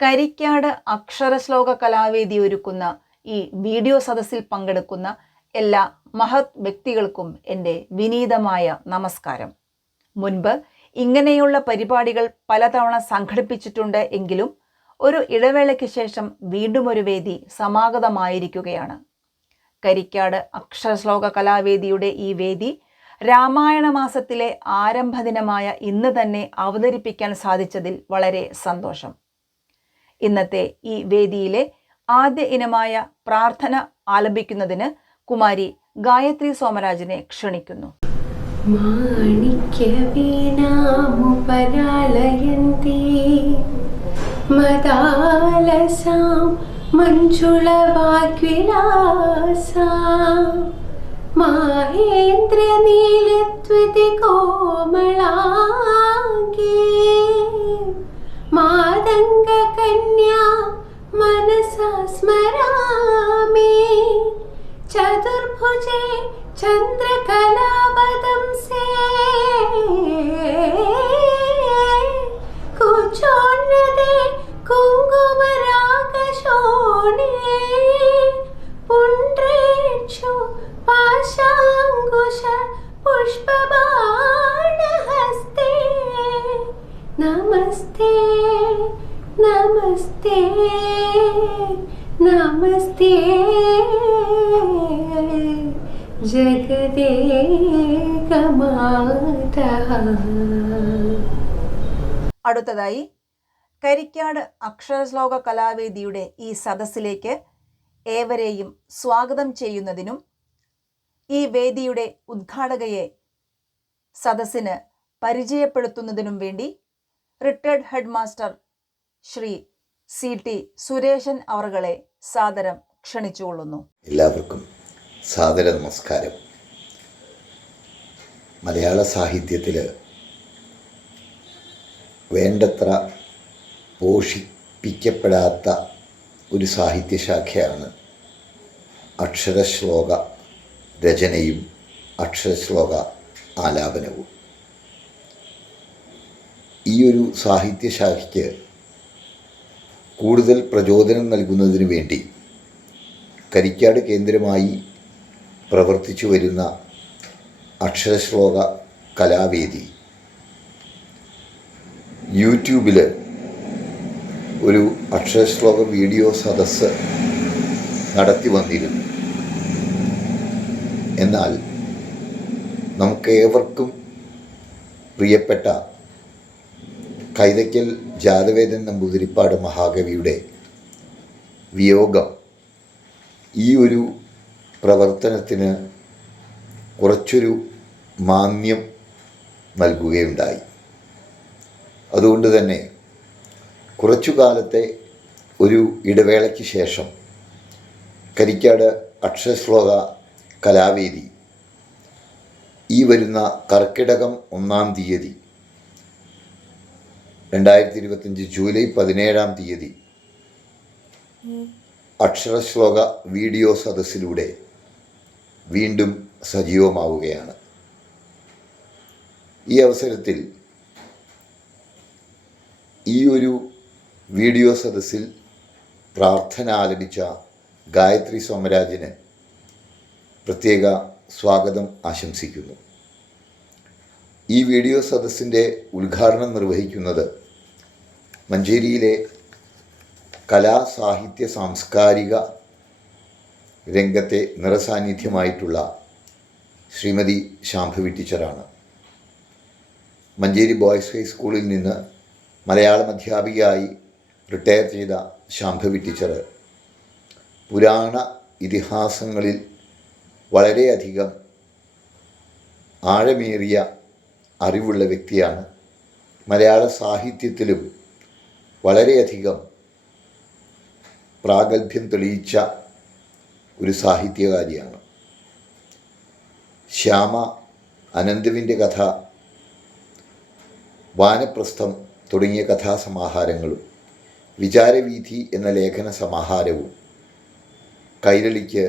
കരിക്കാട് അക്ഷരശ്ലോക കലാവേദി ഒരുക്കുന്ന ഈ വീഡിയോ സദസ്സിൽ പങ്കെടുക്കുന്ന എല്ലാ മഹത് വ്യക്തികൾക്കും എൻ്റെ വിനീതമായ നമസ്കാരം. മുൻപ് ഇങ്ങനെയുള്ള പരിപാടികൾ പലതവണ സംഘടിപ്പിച്ചിട്ടുണ്ട് എങ്കിലും ഒരു ഇടവേളയ്ക്ക് ശേഷം വീണ്ടും ഒരു വേദി സമാഗതമായിരിക്കുകയാണ്. കരിക്കാട് അക്ഷരശ്ലോക കലാവേദിയുടെ ഈ വേദി രാമായണ മാസത്തിലെ ആരംഭ ദിനമായ ഇന്ന് തന്നെ അവതരിപ്പിക്കാൻ സാധിച്ചതിൽ വളരെ സന്തോഷം. ഇന്നത്തെ ഈ വേദിയിലെ ആദ്യ ഇനമായ പ്രാർത്ഥന ആലപിക്കുന്നതിന് കുമാരി ഗായത്രി സോമരാജിനെ ക്ഷണിക്കുന്നു. മാണിക്യവീണാമുപരാളയന്തി മദാലസാം മഞ്ജുളവാഗ്വിലാസാം മാഹേന്ദ്രനീലത്വതി കോമളാംഗീ മാതംഗകന്യാ മനസാ സ്മരാമി ചതുർഭുജേ ചന്ദ്രകലാവതംസേ കുചോന്നതേ കുങ്കുമരാഗശോണേ പുണ്ട്രേക്ഷു പാശാങ്കുശ പുഷ്പബാണഹസ്തേ നമസ്തേ നമസ്തേ നമസ്തേ ജഗദേകമാതാ. അടുത്തതായി കരിക്കാട് അക്ഷരശ്ലോക കലാവേദിയുടെ ഈ സദസ്സിലേക്ക് ഏവരെയും സ്വാഗതം ചെയ്യുന്നതിനും ഈ വേദിയുടെ ഉദ്ഘാടകയെ സദസ്സിന് പരിചയപ്പെടുത്തുന്നതിനും വേണ്ടി retired head master Shri CT Sureshan അവർകളെ സാദരം ക്ഷണിച്ചുകൊള്ളുന്നു. എല്ലാവർക്കും സാദര നമസ്കാരം. മലയാള സാഹിത്യത്തിൽ വേണ്ടത്ര പോഷിപ്പിക്കപ്പെടാത്ത ഒരു സാഹിത്യശാഖയാണ് അക്ഷരശ്ലോക രചനയും അക്ഷരശ്ലോക ആലാപനവും. ഈ ഒരു സാഹിത്യശാഖയ്ക്ക് കൂടുതൽ പ്രചോദനം നൽകുന്നതിന് വേണ്ടി കരിക്കാട് കേന്ദ്രമായി പ്രവർത്തിച്ചു വരുന്ന അക്ഷരശ്ലോക കലാവേദി യൂട്യൂബിൽ ഒരു അക്ഷരശ്ലോക വീഡിയോ സദസ്സ് നടത്തി വന്നിരുന്നു. എന്നാൽ നമുക്കേവർക്കും പ്രിയപ്പെട്ട കൈതയ്ക്കൽ ജാതവേദൻ നമ്പൂതിരിപ്പാട് മഹാകവിയുടെ വിയോഗം ഈ ഒരു പ്രവർത്തനത്തിന് കുറച്ചൊരു മാന്യം നൽകുകയുണ്ടായി. അതുകൊണ്ട് തന്നെ കുറച്ചു കാലത്തെ ഒരു ഇടവേളയ്ക്ക് ശേഷം കരിക്കാട് അക്ഷരശ്ലോക കലാവേദി ഈ വരുന്ന കർക്കിടകം 1-ാം തീയതി 2025 ജൂലൈ 17-ാം തീയതി അക്ഷരശ്ലോക വീഡിയോ സദസ്സിലൂടെ വീണ്ടും സജീവമാവുകയാണ്. ഈ അവസരത്തിൽ ഈ ഒരു വീഡിയോ സദസ്സിൽ പ്രാർത്ഥന ആലപിച്ച ഗായത്രി സോമരാജിന് പ്രത്യേക സ്വാഗതം ആശംസിക്കുന്നു. ഈ വീഡിയോ സദസ്സിൻ്റെ ഉദ്ഘാടനം നിർവഹിക്കുന്നത് മഞ്ചേരിയിലെ കലാ സാഹിത്യ സാംസ്കാരിക രംഗത്തെ നിറസാന്നിധ്യമായിട്ടുള്ള ശ്രീമതി ശാംഭവി ടീച്ചറാണ്. മഞ്ചേരി ബോയ്സ് ഹൈസ്കൂളിൽ നിന്ന് മലയാളം അധ്യാപികയായി റിട്ടയർ ചെയ്ത ശാംഭവി ടീച്ചർ പുരാണ ഇതിഹാസങ്ങളിൽ വളരെയധികം ആഴമേറിയ അറിവുള്ള വ്യക്തിയാണ്. മലയാള സാഹിത്യത്തിലും വളരെയധികം പ്രാഗൽഭ്യം തെളിയിച്ച ഒരു സാഹിത്യകാരിയാണ്. ശ്യാമ, അനന്തുവിൻ്റെ കഥ, വാനപ്രസ്ഥം തുടങ്ങിയ കഥാസമാഹാരങ്ങളും വിചാരവീഥി എന്ന ലേഖന സമാഹാരവും കൈരളിക്ക്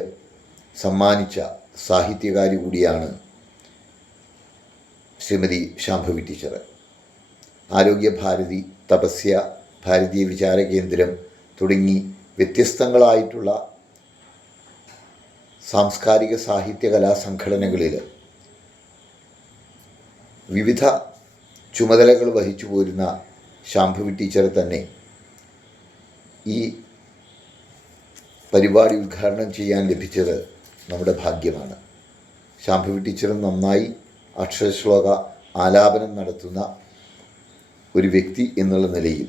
സമ്മാനിച്ച സാഹിത്യകാരി കൂടിയാണ് ശ്രീമതി ശാംഭവി ടീച്ചർ. ആരോഗ്യഭാരതി, തപസ്യ, ഭാരതീയ വിചാര കേന്ദ്രം തുടങ്ങി വ്യത്യസ്തങ്ങളായിട്ടുള്ള സാംസ്കാരിക സാഹിത്യ കലാ സംഘടനകളിൽ വിവിധ ചുമതലകൾ വഹിച്ചു പോരുന്ന ശാംഭവി ടീച്ചറെ തന്നെ ഈ പരിപാടി ഉദ്ഘാടനം ചെയ്യാൻ ലഭിച്ചത് നമ്മുടെ ഭാഗ്യമാണ്. ശാംഭവി ടീച്ചറും നന്നായി അക്ഷരശ്ലോക ആലാപനം നടത്തുന്ന ഒരു വ്യക്തി എന്നുള്ള നിലയിൽ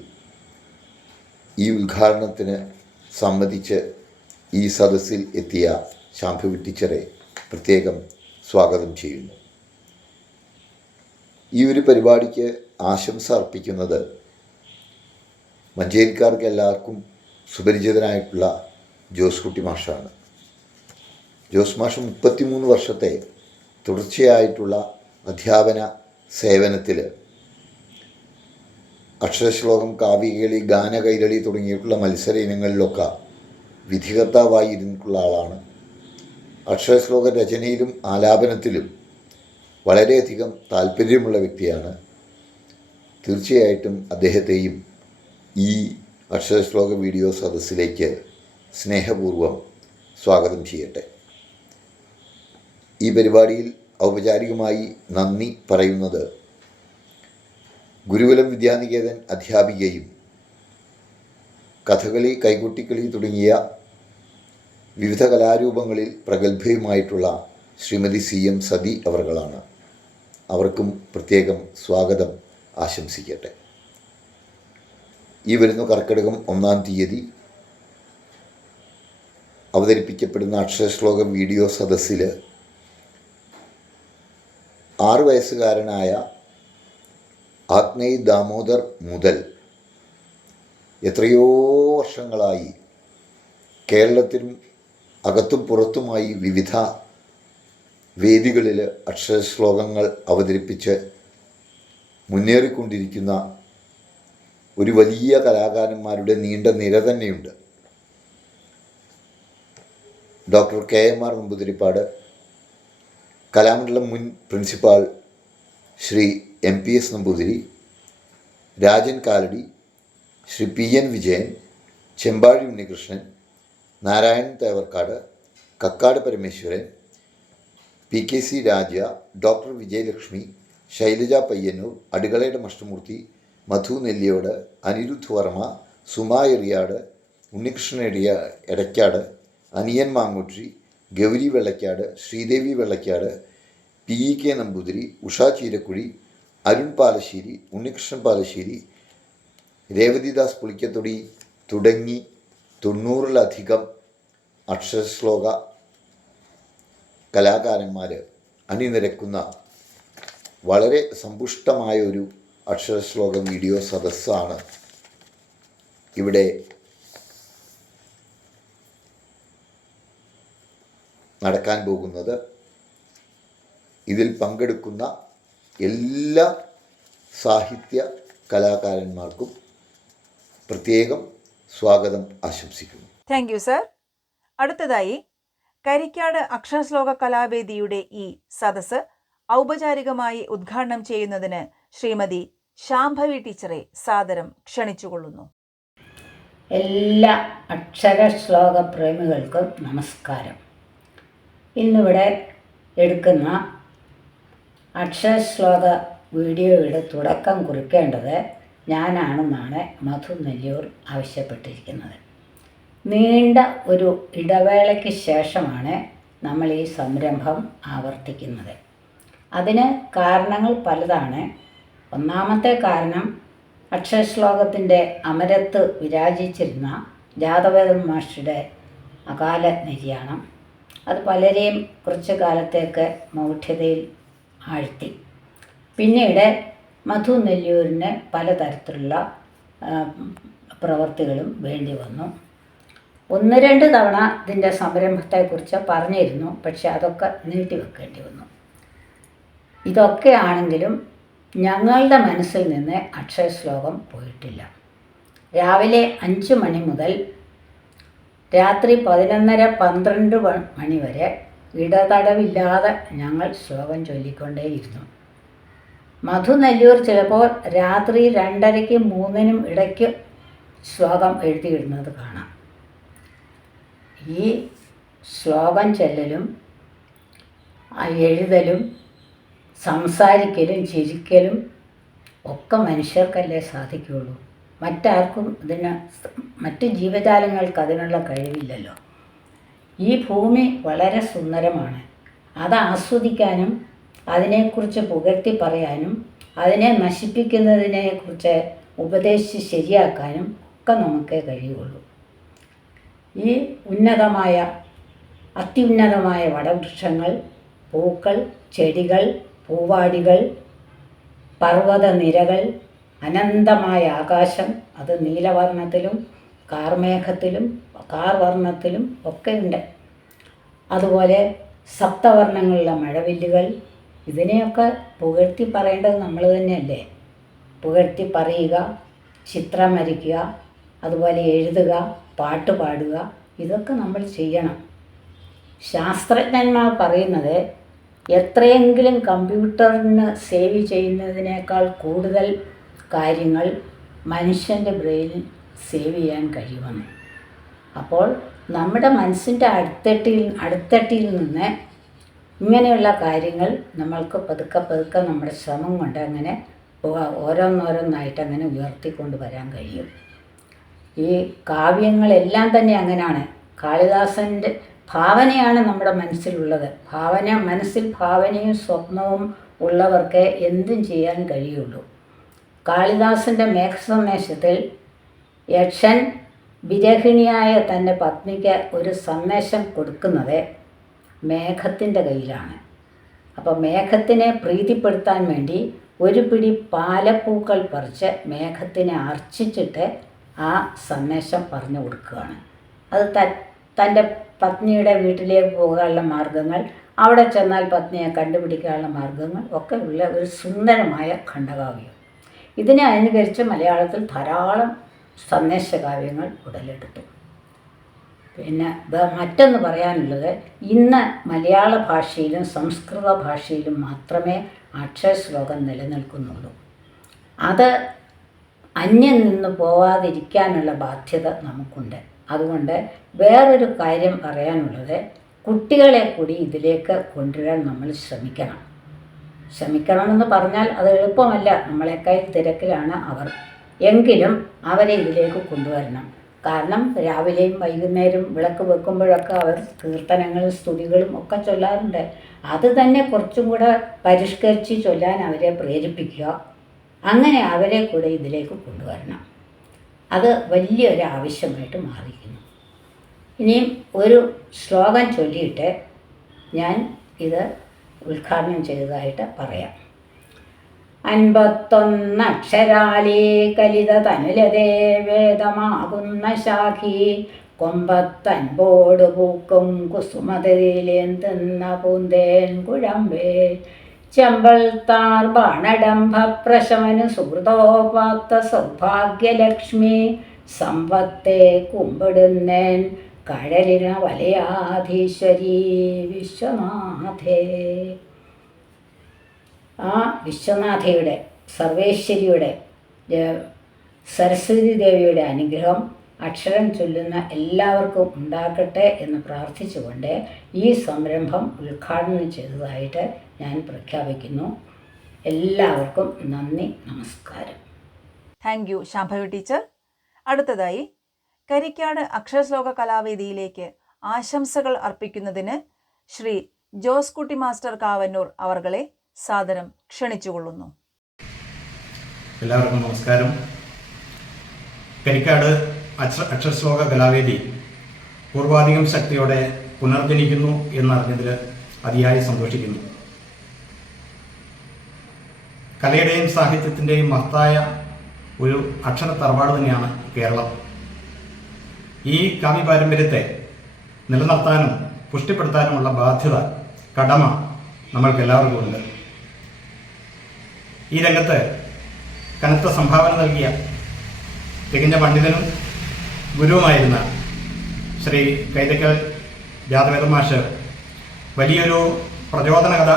ഈ ഉദ്ഘാടനത്തിന് സമ്മതിച്ച് ഈ സദസ്സിൽ എത്തിയ ശാംഭവി ടീച്ചറെ പ്രത്യേകം സ്വാഗതം ചെയ്യുന്നു. ഈ ഒരു പരിപാടിക്ക് ആശംസ അർപ്പിക്കുന്നത് മഞ്ചേരിക്കാർക്ക് എല്ലാവർക്കും സുപരിചിതനായിട്ടുള്ള ജോസ് കുട്ടി മാഷാണ്. ജോസ് മാഷ് 33 വർഷത്തെ തുടർച്ചയായിട്ടുള്ള അധ്യാപന സേവനത്തിൽ അക്ഷരശ്ലോകം, കാവ്യകേളി, ഗാനകൈരളി തുടങ്ങിയിട്ടുള്ള മത്സര ഇനങ്ങളിലൊക്കെ വിധികർത്താവായി ഇരുന്നിട്ടുള്ള ആളാണ്. അക്ഷരശ്ലോക രചനയിലും ആലാപനത്തിലും വളരെയധികം താല്പര്യമുള്ള വ്യക്തിയാണ്. തീർച്ചയായിട്ടും അദ്ദേഹത്തെയും ഈ അക്ഷരശ്ലോക വീഡിയോ സദസ്സിലേക്ക് സ്നേഹപൂർവ്വം സ്വാഗതം ചെയ്യട്ടെ. ഈ പരിപാടിയിൽ ഔപചാരികമായി നന്ദി പറയുന്നത് ഗുരുകുലം വിദ്യാനികേതൻ അധ്യാപികയും കഥകളി, കൈകൊട്ടിക്കളി തുടങ്ങിയ വിവിധ കലാരൂപങ്ങളിൽ പ്രഗത്ഭയുമായിട്ടുള്ള ശ്രീമതി CM സതി അവർകളാണ്. അവർക്കും പ്രത്യേകം സ്വാഗതം ആശംസിക്കട്ടെ. ഈ വരുന്ന കർക്കിടകം 1-ാം തീയതി അവതരിപ്പിക്കപ്പെടുന്ന അക്ഷരശ്ലോകം വീഡിയോ സദസ്സിൽ 6 വയസ്സുകാരനായ ആഗ്നേയ് ദാമോദർ മുതൽ എത്രയോ വർഷങ്ങളായി കേരളത്തിലും അകത്തും പുറത്തുമായി വിവിധ വേദികളിൽ അക്ഷരശ്ലോകങ്ങൾ അവതരിപ്പിച്ച് മുന്നേറിക്കൊണ്ടിരിക്കുന്ന ഒരു വലിയ കലാകാരന്മാരുടെ നീണ്ട നിര തന്നെയുണ്ട്. ഡോക്ടർ KMR നമ്പൂതിരിപ്പാട്, കലാമണ്ഡലം മുൻ principal Shri MPS Namboothiri, Rajan Kaladi, Shri PN Vijayan, Chempazhi Unnikrishnan, Narayanan Thevarkkad, Kakkad Parameswaran, PKC Raja, doctor Vijayalakshmi, Shailaja Payyanur, അടുകളയുടെ മഷ്ടമൂർത്തി, മധു നെല്ലിയോട്, അനിരുദ്ധ് വർമ്മ, സുമാ എറിയാട്, ഉണ്ണികൃഷ്ണൻ എടയ്ക്കാട്, അനിയൻ മാങ്ങൂട്ടി, ഗൗരി വെള്ളയ്ക്കാട്, ശ്രീദേവി വെള്ളയ്ക്കാട്, PEK നമ്പൂതിരി, ഉഷ ചീരക്കുഴി, അരുൺ പാലശ്ശേരി, ഉണ്ണികൃഷ്ണൻ പാലശ്ശേരി, രേവതിദാസ് പുളിക്കത്തൊടി തുടങ്ങി 90-ലധികം അക്ഷരശ്ലോക കലാകാരന്മാർ അണിനിരക്കുന്ന വളരെ സമ്പുഷ്ടമായ ഒരു അക്ഷരശ്ലോക വീഡിയോ സദസ്സാണ് ഇവിടെ നടക്കാൻ പോകുന്നത്. ഇതിൽ പങ്കെടുക്കുന്ന എല്ലാ സാഹിത്യ കലാകാരന്മാർക്കും പ്രത്യേകം സ്വാഗതം ആശംസിക്കുന്നു. Thank you sir. അടുത്തതായി കരിക്കാട് അക്ഷരശ്ലോക കലാവേദിയുടെ ഈ സദസ്സ് ഔപചാരികമായി ഉദ്ഘാടനം ചെയ്യുന്നതിന് ശ്രീമതി ശാംഭവി ടീച്ചറെ സാദരം ക്ഷണിച്ചുകൊള്ളുന്നു. എല്ലാ അക്ഷരശ്ലോക പ്രേമികൾക്കും നമസ്കാരം. ഇന്നിവിടെ എടുക്കുന്ന അക്ഷരശ്ലോക വീഡിയോയുടെ തുടക്കം കുറിക്കേണ്ടത് ഞാനാണെന്നാണ് മധു നെല്ലിയൂർ ആവശ്യപ്പെട്ടിരിക്കുന്നത്. നീണ്ട ഒരു ഇടവേളയ്ക്ക് ശേഷമാണ് നമ്മൾ ഈ സംരംഭം ആവർത്തിക്കുന്നത്. അതിന് കാരണങ്ങൾ പലതാണ്. ഒന്നാമത്തെ കാരണം അക്ഷരശ്ലോകത്തിൻ്റെ അമരത്ത് വിരാജിച്ചിരുന്ന ജാതവേദൻ മാഷുടെ അകാല നിര്യാണം. അത് പലരെയും കുറച്ചു കാലത്തേക്ക് മൗഢ്യതയിൽ ആഴ്ത്തി. പിന്നീട് മധു നെല്ലിയൂരിന് പലതരത്തിലുള്ള പ്രവൃത്തികളും വേണ്ടി വന്നു. 1-2 തവണ ഇതിൻ്റെ സംരംഭത്തെക്കുറിച്ച് പറഞ്ഞിരുന്നു, പക്ഷെ അതൊക്കെ നീട്ടിവെക്കേണ്ടി വന്നു. ഇതൊക്കെയാണെങ്കിലും ഞങ്ങളുടെ മനസ്സിൽ നിന്ന് അക്ഷരശ്ലോകം പോയിട്ടില്ല. രാവിലെ 5 മണി മുതൽ രാത്രി 11:30-12 മണി വരെ ഇടതടവില്ലാതെ ഞങ്ങൾ ശ്ലോകം ചൊല്ലിക്കൊണ്ടേയിരുന്നു. മധു നെല്ലിയൂർ ചിലപ്പോൾ രാത്രി 2:30-3 ഇടയ്ക്ക് ശ്ലോകം എഴുതിയിടുന്നത് കാണാം. ഈ ശ്ലോകം ചൊല്ലലും എഴുതലും സംസാരിക്കലും ചിരിക്കലും ഒക്കെ മനുഷ്യർക്കല്ലേ സാധിക്കുകയുള്ളൂ. മറ്റാർക്കും മറ്റ് ജീവജാലങ്ങൾക്ക് അതിനുള്ള കഴിവില്ലല്ലോ. ഈ ഭൂമി വളരെ സുന്ദരമാണ്. അത് ആസ്വദിക്കാനും അതിനെക്കുറിച്ച് പുകഴ്ത്തി പറയാനും അതിനെ നശിപ്പിക്കുന്നതിനെക്കുറിച്ച് ഉപദേശിച്ച് ശരിയാക്കാനും ഒക്കെ നമുക്കേ കഴിയുള്ളൂ. ഈ അത്യുന്നതമായ വടവൃക്ഷങ്ങൾ, പൂക്കൾ, ചെടികൾ, പൂവാടികൾ, പർവ്വതനിരകൾ, അനന്തമായ ആകാശം, അത് നീലവർണ്ണത്തിലും കാർവർണ്ണത്തിലും ഒക്കെ ഉണ്ട്. അതുപോലെ സപ്തവർണ്ണങ്ങളിലെ മഴവില്ലുകൾ, ഇതിനെയൊക്കെ പുകഴ്ത്തി പറയേണ്ടത് നമ്മൾ തന്നെയല്ലേ. പുകഴ്ത്തി പറയുക, ചിത്രം വരയ്ക്കുക, അതുപോലെ എഴുതുക, പാട്ട് പാടുക, ഇതൊക്കെ നമ്മൾ ചെയ്യണം. ശാസ്ത്രജ്ഞന്മാർ പറയുന്നത് എത്രയെങ്കിലും കമ്പ്യൂട്ടറിന് സേവ് ചെയ്യുന്നതിനേക്കാൾ കൂടുതൽ കാര്യങ്ങൾ മനുഷ്യൻ്റെ ബ്രെയിനിൽ സേവ് ചെയ്യാൻ കഴിയുമെന്ന്. അപ്പോൾ നമ്മുടെ മനസ്സിൻ്റെ അടിത്തട്ടിൽ നിന്ന് ഇങ്ങനെയുള്ള കാര്യങ്ങൾ നമ്മൾക്ക് പതുക്കെ നമ്മുടെ ശ്രമം കൊണ്ട് അങ്ങനെ ഓരോന്നോരോന്നായിട്ട് അങ്ങനെ ഉയർത്തിക്കൊണ്ട് വരാൻ കഴിയും. ഈ കാവ്യങ്ങളെല്ലാം തന്നെ അങ്ങനെയാണ്. കാളിദാസൻ്റെ ഭാവനയാണ് നമ്മുടെ മനസ്സിലുള്ളത്. മനസ്സിൽ ഭാവനയും സ്വപ്നവും ഉള്ളവർക്ക് എന്തും ചെയ്യാൻ കഴിയുള്ളൂ. കാളിദാസൻ്റെ മേഘസന്ദേശത്തിൽ യക്ഷൻ വിരഹിണിയായ തൻ്റെ പത്നിക്ക് ഒരു സന്ദേശം കൊടുക്കുന്നത് മേഘത്തിൻ്റെ കയ്യിലാണ്. അപ്പോൾ മേഘത്തിനെ പ്രീതിപ്പെടുത്താൻ വേണ്ടി ഒരു പിടി പാലപ്പൂക്കൾ പറിച്ച് മേഘത്തിനെ അർച്ചിച്ചിട്ട് ആ സന്ദേശം പറഞ്ഞു കൊടുക്കുകയാണ്. അത് തൻ്റെ പത്നിയുടെ വീട്ടിലേക്ക് പോകാനുള്ള മാർഗങ്ങൾ, അവിടെ ചെന്നാൽ പത്നിയെ കണ്ടുപിടിക്കാനുള്ള മാർഗങ്ങൾ ഒക്കെ ഉള്ള ഒരു സുന്ദരമായ ഖണ്ഡകാവ്യം. ഇതിനെ അനുകരിച്ച് മലയാളത്തിൽ ധാരാളം സന്ദേശകാവ്യങ്ങൾ ഉടലെടുത്തു. പിന്നെ മറ്റൊന്ന് പറയാനുള്ളത്, ഇന്ന് മലയാള ഭാഷയിലും സംസ്കൃത ഭാഷയിലും മാത്രമേ അക്ഷരശ്ലോകം നിലനിൽക്കുന്നുള്ളൂ. അത് അന്യം നിന്ന് പോവാതിരിക്കാനുള്ള ബാധ്യത നമുക്കുണ്ട്. അതുകൊണ്ട് വേറൊരു കാര്യം പറയാനുള്ളത്, കുട്ടികളെ കൂടി ഇതിലേക്ക് കൊണ്ടുവരാൻ നമ്മൾ ശ്രമിക്കണമെന്ന് പറഞ്ഞാൽ അത് എളുപ്പമല്ല. നമ്മളെക്കാൾ തിരക്കിലാണ് അവർ. എങ്കിലും അവരെ ഇതിലേക്ക് കൊണ്ടുവരണം. കാരണം രാവിലെയും വൈകുന്നേരം വിളക്ക് വെക്കുമ്പോഴൊക്കെ അവർ കീർത്തനങ്ങളും സ്തുതികളും ഒക്കെ ചൊല്ലാറുണ്ട്. അത് തന്നെ കുറച്ചും കൂടെ പരിഷ്കരിച്ച് ചൊല്ലാൻ അവരെ പ്രേരിപ്പിക്കുക. അങ്ങനെ അവരെ കൂടെ ഇതിലേക്ക് കൊണ്ടുവരണം. അത് വലിയൊരു ആവശ്യമായിട്ട് മാറിയിരിക്കുന്നു. ഇനിയും ഒരു ശ്ലോകം ചൊല്ലിയിട്ട് ഞാൻ ഇത് ഉദ്ഘാടനം ചെയ്തതായിട്ട് പറയാം. 51 അക്ഷരാലേ കലിത തനുലതേ വേദമാകുന്ന ശാഖി കൊമ്പത്തൻപോട് പൂക്കും കുസുമതയിലേന്തുന്ന പൂന്തേൻ കുഴമ്പേ ചെമ്പൽ താർ ബാണഡംഭ പ്രശമനു സുഹൃതോപാത്ത സൗഭാഗ്യലക്ഷ്മി സമ്പത്തെ കുമ്പിടുന്നേൻ കഴലിന വലയാധീശ്വരി വിശ്വനാഥേ. ആ വിശ്വനാഥയുടെ, സർവേശ്വരിയുടെ, സരസ്വതി ദേവിയുടെ അനുഗ്രഹം അക്ഷരം ചൊല്ലുന്ന എല്ലാവർക്കും ഉണ്ടാകട്ടെ എന്ന് പ്രാർത്ഥിച്ചുകൊണ്ട് ഈ സംരംഭം ഉദ്ഘാടനം ചെയ്തതായിട്ട് ഞാൻ പ്രഖ്യാപിക്കുന്നു. എല്ലാവർക്കും നന്ദി, നമസ്കാരം. Thank U Shambhavi teacher. അടുത്തതായി കരിക്കാട് അക്ഷരശ്ലോക കലാവേദിയിലേക്ക് ആശംസകൾ അർപ്പിക്കുന്നതിന് ശ്രീ ജോസ് കുട്ടി മാസ്റ്റർ കാവന്നൂർ അവർകളെ സാദരം ക്ഷണിച്ചുകൊള്ളുന്നു. എല്ലാവർക്കും നമസ്കാരം. കരിക്കാട് അക്ഷരശ്ലോക കലാവേദി പൂർവാധികം ശക്തിയോടെ പുനർജനിക്കുന്നു എന്നറിഞ്ഞതിൽ അതിയായി സന്തോഷിക്കുന്നു. കലയുടെയും സാഹിത്യത്തിൻ്റെയും മഹത്തായ ഒരു അക്ഷര തറവാട് തന്നെയാണ് കേരളം. ഈ കാവ്യ പാരമ്പര്യത്തെ നിലനിർത്താനും പുഷ്ടിപ്പെടുത്താനുമുള്ള ബാധ്യത, കടമ നമ്മൾക്കെല്ലാവർക്കും ഉണ്ട്. ഈ രംഗത്ത് കനത്ത സംഭാവന നൽകിയ തികഞ്ഞ പണ്ഡിതനും ഗുരുവുമായിരുന്ന ശ്രീ കൈതക്കൽ ജാതവേദ മാഷ് വലിയൊരു പ്രചോദന കഥ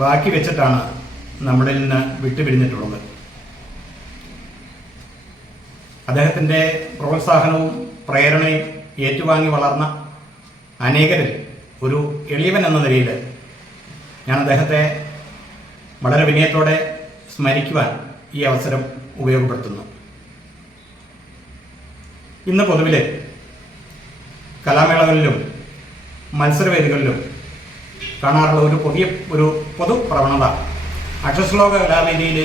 ബാക്കി വെച്ചിട്ടാണ് നമ്മളിൽ നിന്ന് വിട്ടുപിരിഞ്ഞിട്ടുള്ളത്. അദ്ദേഹത്തിൻ്റെ പ്രോത്സാഹനവും പ്രേരണയും ഏറ്റുവാങ്ങി വളർന്ന അനേകരിൽ ഒരു എളിയവൻ എന്ന നിലയിൽ ഞാൻ അദ്ദേഹത്തെ വളരെ വിനയത്തോടെ സ്മരിക്കുവാൻ ഈ അവസരം ഉപയോഗപ്പെടുത്തുന്നു. ഇന്ന് പൊതുവിൽ കലാമേളകളിലും മത്സരവേദികളിലും കാണാറുള്ള ഒരു പൊതു പ്രവണത അക്ഷരശ്ലോക കലാവേദിയിൽ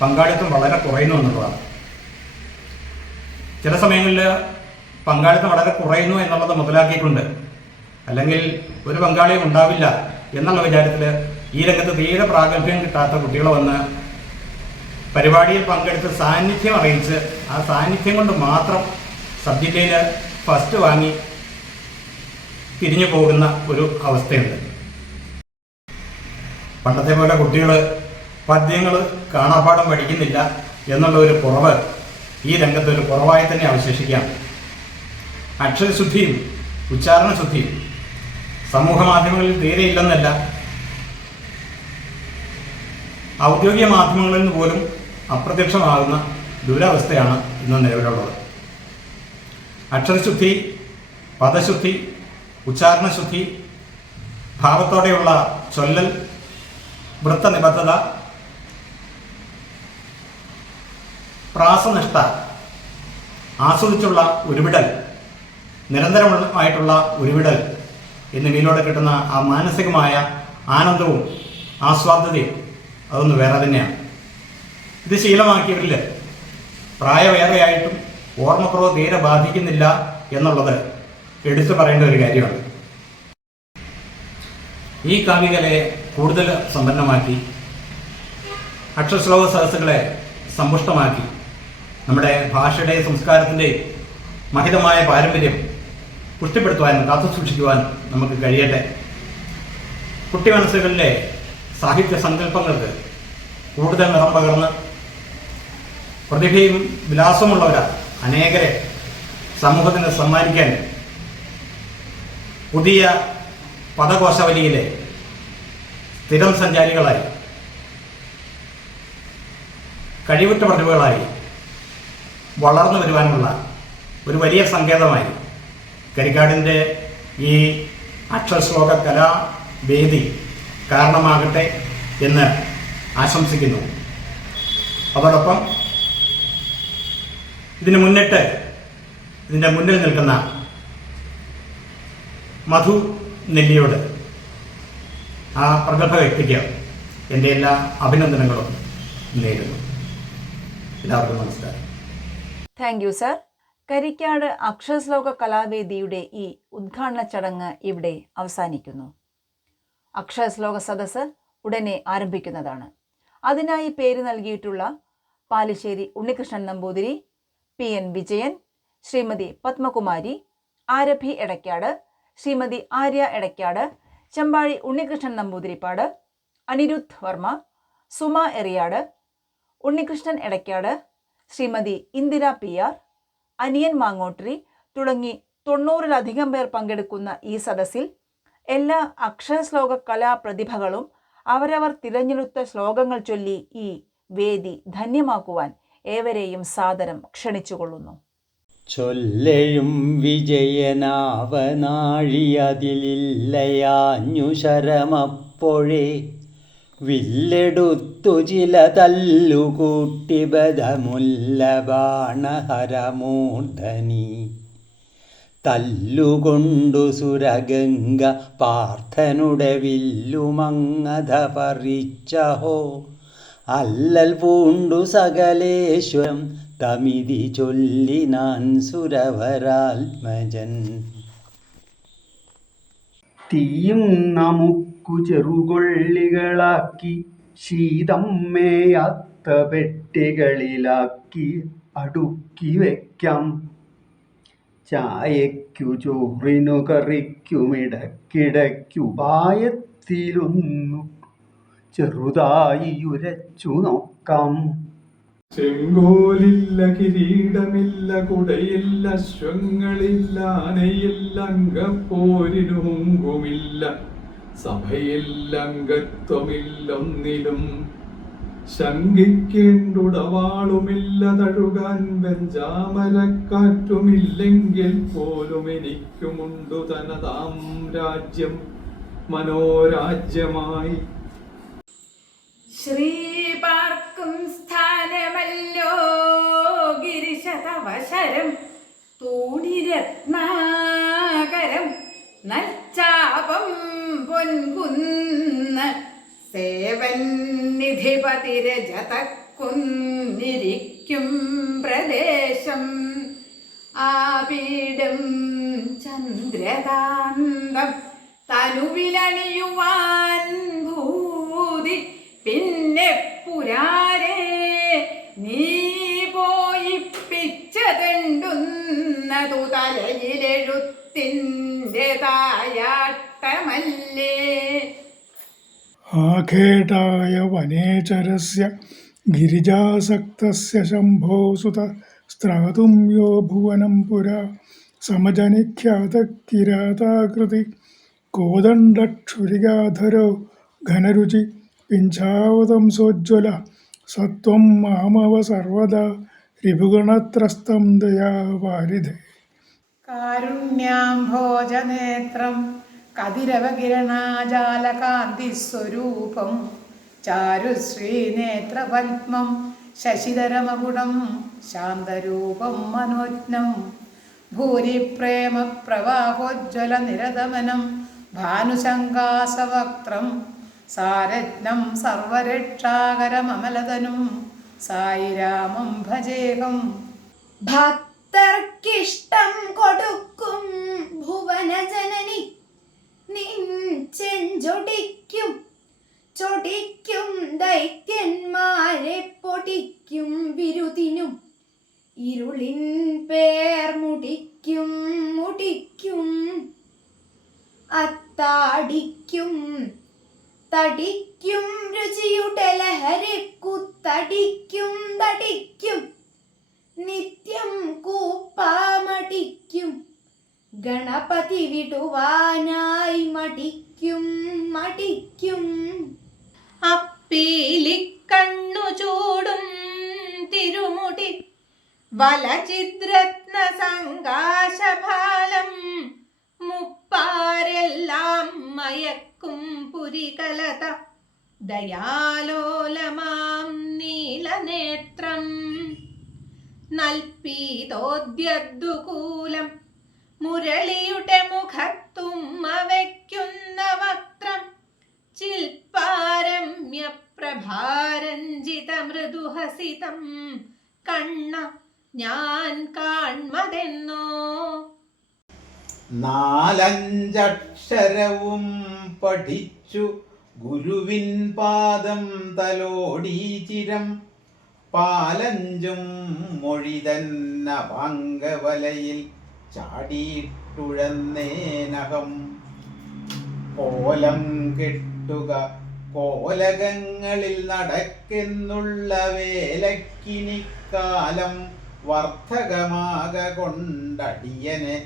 പങ്കാളിത്തം വളരെ കുറയുന്നു എന്നുള്ളതാണ്. ചില സമയങ്ങളിൽ പങ്കാളിത്തം വളരെ കുറയുന്നു എന്നുള്ളത് മുതലാക്കിയിട്ടുണ്ട്, അല്ലെങ്കിൽ ഒരു പങ്കാളിയും ഉണ്ടാവില്ല എന്നുള്ള വിചാരത്തിൽ ഈ രംഗത്ത് തീരെ പ്രാഗൽഭ്യം കിട്ടാത്ത കുട്ടികൾ വന്ന് പരിപാടിയിൽ പങ്കെടുത്ത് സാന്നിധ്യം അറിയിച്ച് ആ സാന്നിധ്യം കൊണ്ട് മാത്രം സബ് ജില്ലയിൽ ഫസ്റ്റ് വാങ്ങി തിരിഞ്ഞു പോകുന്ന ഒരു അവസ്ഥയുണ്ട്. പണ്ടത്തെ പോലെ കുട്ടികൾ പദ്യങ്ങൾ കാണാപ്പാഠം പഠിക്കുന്നില്ല എന്നുള്ള ഒരു കുറവ് ഈ രംഗത്ത് ഒരു കുറവായി തന്നെ അവശേഷിക്കാം. അക്ഷരശുദ്ധിയും ഉച്ചാരണശുദ്ധിയും സമൂഹ മാധ്യമങ്ങളിൽ തീരെ ഇല്ലെന്നല്ല, ഔദ്യോഗിക മാധ്യമങ്ങളിൽ നിന്ന് പോലും അപ്രത്യക്ഷമാകുന്ന ദുരവസ്ഥയാണ് ഇന്ന് നിലവിലുള്ളത്. അക്ഷരശുദ്ധി, പദശുദ്ധി, ഉച്ചാരണശുദ്ധി, ഭാവത്തോടെയുള്ള ചൊല്ലൽ, വൃത്തനിബദ്ധത, പ്രാസനിഷ്ഠ, ആസ്വദിച്ചുള്ള ഉരുവിടൽ, നിരന്തരമായിട്ടുള്ള ഉരുവിടൽ എന്നിവയിലൂടെ കിട്ടുന്ന ആ മാനസികമായ ആനന്ദവും ആസ്വാദ്യതയും അതൊന്ന് വേറെ തന്നെയാണ്. ഇത് ശീലമാക്കിയവരിൽ പ്രായമേറെയായിട്ടും ഓർമ്മക്കുറവ് തീരെ ബാധിക്കുന്നില്ല എന്നുള്ളത് എടുത്തു പറയേണ്ട ഒരു കാര്യമാണ്. ഈ കാവ്യകലയെ കൂടുതൽ സമ്പന്നമാക്കി അക്ഷരശ്ലോക സദസ്സുകളെ സമ്പുഷ്ടമാക്കി നമ്മുടെ ഭാഷയുടെയും സംസ്കാരത്തിൻ്റെയും മഹിതമായ പാരമ്പര്യം പുഷ്ടിപ്പെടുത്തുവാനും കാത്തുസൂക്ഷിക്കുവാനും നമുക്ക് കഴിയട്ടെ. കുട്ടി മനസ്സുകളിലെ സാഹിത്യ സങ്കല്പങ്ങൾക്ക് കൂടുതൽ നിറം പകർന്ന് പ്രതിഭയും വിലാസമുള്ളവരാ അനേകരെ സമൂഹത്തിന് സമ്മാനിക്കാൻ പുതിയ പദകോശവലിയിലെ സ്ഥിരം സഞ്ചാരികളായി, കഴിവുറ്റ പ്രതിഭകളായി വളർന്നു വരുവാനുള്ള ഒരു വലിയ സങ്കേതമായി കരിക്കാടിൻ്റെ ഈ അക്ഷരശ്ലോക കലാവേദി കാരണമാകട്ടെ എന്ന് ആശംസിക്കുന്നു. അതോടൊപ്പം ഇതിന് മുന്നിട്ട് ഇതിൻ്റെ മുന്നിൽ നിൽക്കുന്ന മധു നെല്ലിയോട്, ആ പ്രഗത്ഭ വ്യക്തിക്ക് എൻ്റെ എല്ലാ അഭിനന്ദനങ്ങളും നേരുന്നു. എല്ലാവർക്കും നമസ്കാരം. Thank you sir. കരിക്കാട് അക്ഷരശ്ലോക കലാവേദിയുടെ ഈ ഉദ്ഘാടന ചടങ്ങ് ഇവിടെ അവസാനിക്കുന്നു. അക്ഷരശ്ലോക സദസ്സ് ഉടനെ ആരംഭിക്കുന്നതാണ്. അതിനായി പേര് നൽകിയിട്ടുള്ള പാലിശ്ശേരി ഉണ്ണികൃഷ്ണൻ നമ്പൂതിരി, PN വിജയൻ, ശ്രീമതി പത്മകുമാരി, ആരഭി എടക്കാട്, ശ്രീമതി ആര്യ എടക്കാട്, ചെമ്പാഴി ഉണ്ണികൃഷ്ണൻ നമ്പൂതിരിപ്പാട്, അനിരുദ്ധ് വർമ്മ, സുമ എറിയാട്, ഉണ്ണികൃഷ്ണൻ എടക്കാട്, ശ്രീമതി ഇന്ദിര PR, അനിയൻ മാങ്ങോട്രി തുടങ്ങി 90-ലധികം പേർ പങ്കെടുക്കുന്ന ഈ സദസ്സിൽ എല്ലാ അക്ഷരശ്ലോക കലാപ്രതിഭകളും അവരവർ തിരഞ്ഞെടുത്ത ശ്ലോകങ്ങൾ ചൊല്ലി ഈ വേദി ധന്യമാക്കുവാൻ ഏവരെയും സാദരം ക്ഷണിച്ചുകൊള്ളുന്നു. ചൊല്ലഴും വിജയനാവനാഴിയതിലില്ലയാഞ്ഞു ശരമപ്പോഴേ വില്ലെടുത്തു ചില തല്ലുകൂട്ടി ബദമുല്ലബാണഹരമൂർധനി തല്ലുകൊണ്ടു സുരഗംഗ പാർത്ഥനുടെ വില്ലുമങ്ങധ പറിച്ചഹോ അല്ലൽ പൂണ്ടു സകലേശ്വരം തമിതി ചൊല്ലിനാൻ സുരവരാത്മജൻ. തീയും നമുക്കു ചെറുകൊള്ളികളാക്കി ശീതം മേയാത്ത പെട്ടികളിലാക്കി അടുക്കി വയ്ക്കാം. ചായയ്ക്കു ചോറിനു കറിക്കുമിടക്കിടയ്ക്കുപായത്തിലൊന്നു ചെറുതായി ഉരച്ചു നോക്കാം. ചെങ്കോലില്ല, കിരീടമില്ല, കുടയില്ല, അശ്വങ്ങളില്ല, ആനയില്ല, അംഗപ്പോരിനു മുങ്കുമില്ല, സഭയിൽ അംഗത്വമില്ലൊന്നിലും. ശങ്കിക്കേണ്ടുടവാളുമില്ല തഴുകാൻ വെഞ്ചാമരക്കാറ്റുമില്ലെങ്കിൽ പോലും എനിക്കുമുണ്ടു തനതാം രാജ്യം മനോരാജ്യമായി. ശ്രീപാർക്കും സ്ഥാനമല്ലോ ഗിരിശതവശരം തൂണിരത്നാകരം നച്ചാപം പൊൻകുന്ന് സേവന്നിധിപതിരജതക്കുന്നിരിക്കും പ്രദേശം ആപീഠം ചന്ദ്രകാന്തം തനുവിലണിയുവാൻ ഭൂതി പിന്നെ പുരാരേ നീ പോയി പിച്ചതെണ്ടുന്നതു തലയിലെഴുത്തിൻ്റെ തായാട്ടമല്ലേ. ആഖേടായ വനേചരസ്യ ഗിരിജാസക്തസ്യ ശംഭോസുത സ്ത്രാതും യോ ഭുവനം പുരാ സമജനിഖ്യാതകിരാതാകൃതി കോദണ്ഡക്ഷുരികാധരോ ഘനരുചി പിഞ്ചാവതംസോജ്വല സത്വം മാമവ സർവദാ രിപുഗണത്രസ്തം ദയാവാരിധേ. കാരുണ്യാംഭോജനേത്രം കതിരവകിരണാജാലകാന്തിസ്വരൂപം ചാരുശ്രീനേത്രപത്മം ശശിധരമകുടം ശാന്തരൂപം മനോജ്ഞം ഭൂരിപ്രേമപ്രവാഹോജ്വല നിരതമനം ഭാനുശങ്കാസവക്ത്രം സാരജ്ഞം സർവരക്ഷാകരമമലതനും സായിരാമം ഭജേഹം. ഭക്തർക്കിഷ്ടം കൊടുക്കും ഭുവനജനനി നിൻ ചൊടിക്കും ദൈത്യന്മാരെ പൊടിക്കും വിരുദിനും ഇരുളിൻ പേർ മുടിക്കും അത്താടിക്കും തടിക്കും രുചിയുടെ ലഹരിക്കുത്തടിക്കും തടിക്കും നിത്യം കൂപ്പാമടിക്കും ഗണപതി വിടുവാനായി മടിക്കും അപ്പീലിക്കണ്ണു ചൂടും തിരുമുടി വലചിദ്രത്ന സങ്കാശഭാലം മുപ്പാരെല്ലാം മയക്കും പുരികലത ദയാലോലമാം നീലനേത്രം നൽപീതോദ്യദ്ദുകൂലം മുരളിയുടെ മുഖത്തുമ്മ വയ്ക്കുന്ന വക്ത്രം ചിൽപ്പാരമ്യ പ്രഭാരഞ്ജിത മൃദുഹസിതം കണ്ണ ഞാൻ കാൺമതെന്നോ. നാലഞ്ചക്ഷരവും പഠിച്ചു ഗുരുവിൻ പാദം തലോടി ചിരം പാലഞ്ചും മൊഴിതന്ന പാങ്കവലയിൽ ചാടിയിട്ടുഴന്നേനകം കോലം കെട്ടുക കോലകങ്ങളിൽ നടക്കെന്നുള്ള വേലക്കിനിക്കാലം വർദ്ധകമാക കൊണ്ടടിയനെ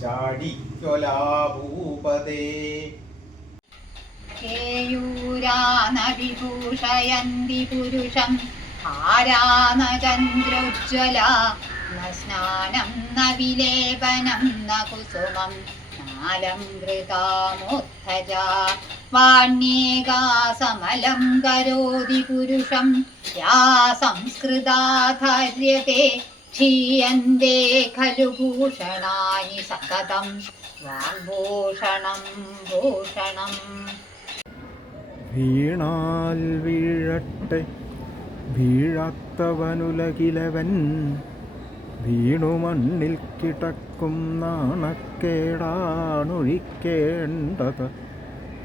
ചാടിക്കൊലാഭൂപതേ. വിഭൂഷയന്തി പുരുഷം ഹാരാന ചന്ദ്രോജ്വല ന സ്നാനം ന വിലേപനം ന കുസുമം നാലംകൃതാമുത്ഥജ വാണ്യേകാസമലം കരോതി പുരുഷം യാ സംസ്കൃതാധാര്യത്തെ ക്ഷീയന്തേ ഖലു ഭൂഷണാനി സതതം വാഗ്ഭൂഷണം ഭൂഷണം. വീണാൽ വീഴട്ടെ വീഴാത്തവനുലകിലവൻ വീണു മണ്ണിൽ കിടക്കും നാണക്കേടാണൊഴിക്കേണ്ടത്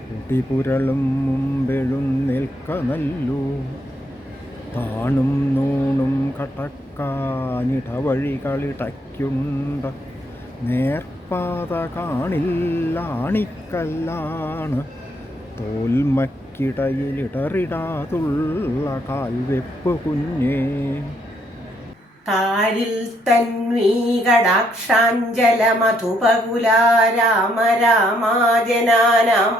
കുടിപുരളും മുമ്പെഴുന്നേൽക്കനല്ലു താണും നൂണും കടക്കാനിടവഴികളിടയ്ക്കുണ്ട് നേർപ്പാത കാണില്ലാണിക്കല്ലാണ് തോൽമക്കിടയിലിടറിടാതുള്ള കാൽവെപ്പ് കുഞ്ഞേ. താരിൽ തന്വീകടാക്ഷാഞ്ജല മധുപകുല രാമ രാമാജനാനാം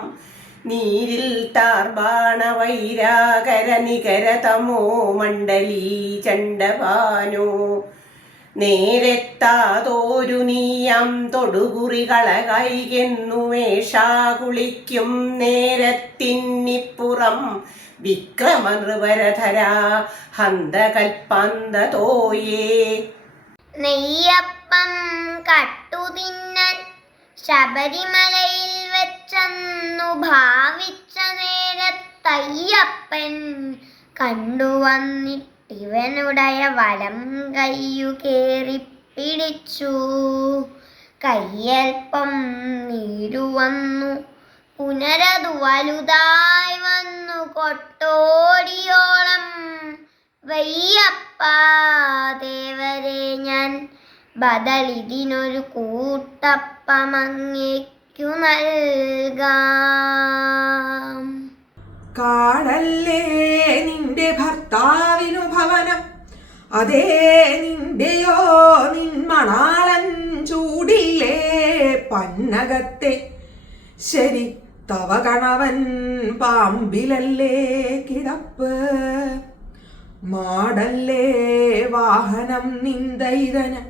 നീരിൽ താർബാണ വൈരാകര നികര തമോ മണ്ഡലീ ചണ്ഡഭാനോ നേരെത്താതോരു നീയം തൊടുകുറികളകൈകെന്നു മേഷാ കുളിക്കും നേരത്തിന്നിപ്പുറം വിക്രമ നൃപരധര ഹന്തകൽപ്പന്തതോയേ നെയ്യപ്പം കട്ടുതിന്നൻ ശബരിമലയിൽ വെച്ചെന്നു ഭാവിച്ച നേരത്തയ്യപ്പൻ കണ്ടുവന്നിട്ടിവനുടയ വലം കയ്യു കേറി പിടിച്ചു. കയ്യൽപ്പം നീരുവന്നു പുനരതു വലുതായി വന്നു കൊട്ടോടിയോളം. വയ്യപ്പാ ദേവരെ ഞാൻ ബദലിതിനൊരു കൂട്ടപ്പമങ്ങേക്കു നൽകാം. കാടല്ലേ നിന്റെ ഭർത്താവിനു ഭവനം, അതേ നിന്റെയോ നിന്മണാളൻ ചൂടില്ലേ പന്നകത്തെ. ശരി തവ കണവൻ പാമ്പിലല്ലേ കിടപ്പ്, മാടല്ലേ വാഹനം നിന്ദൈതന്,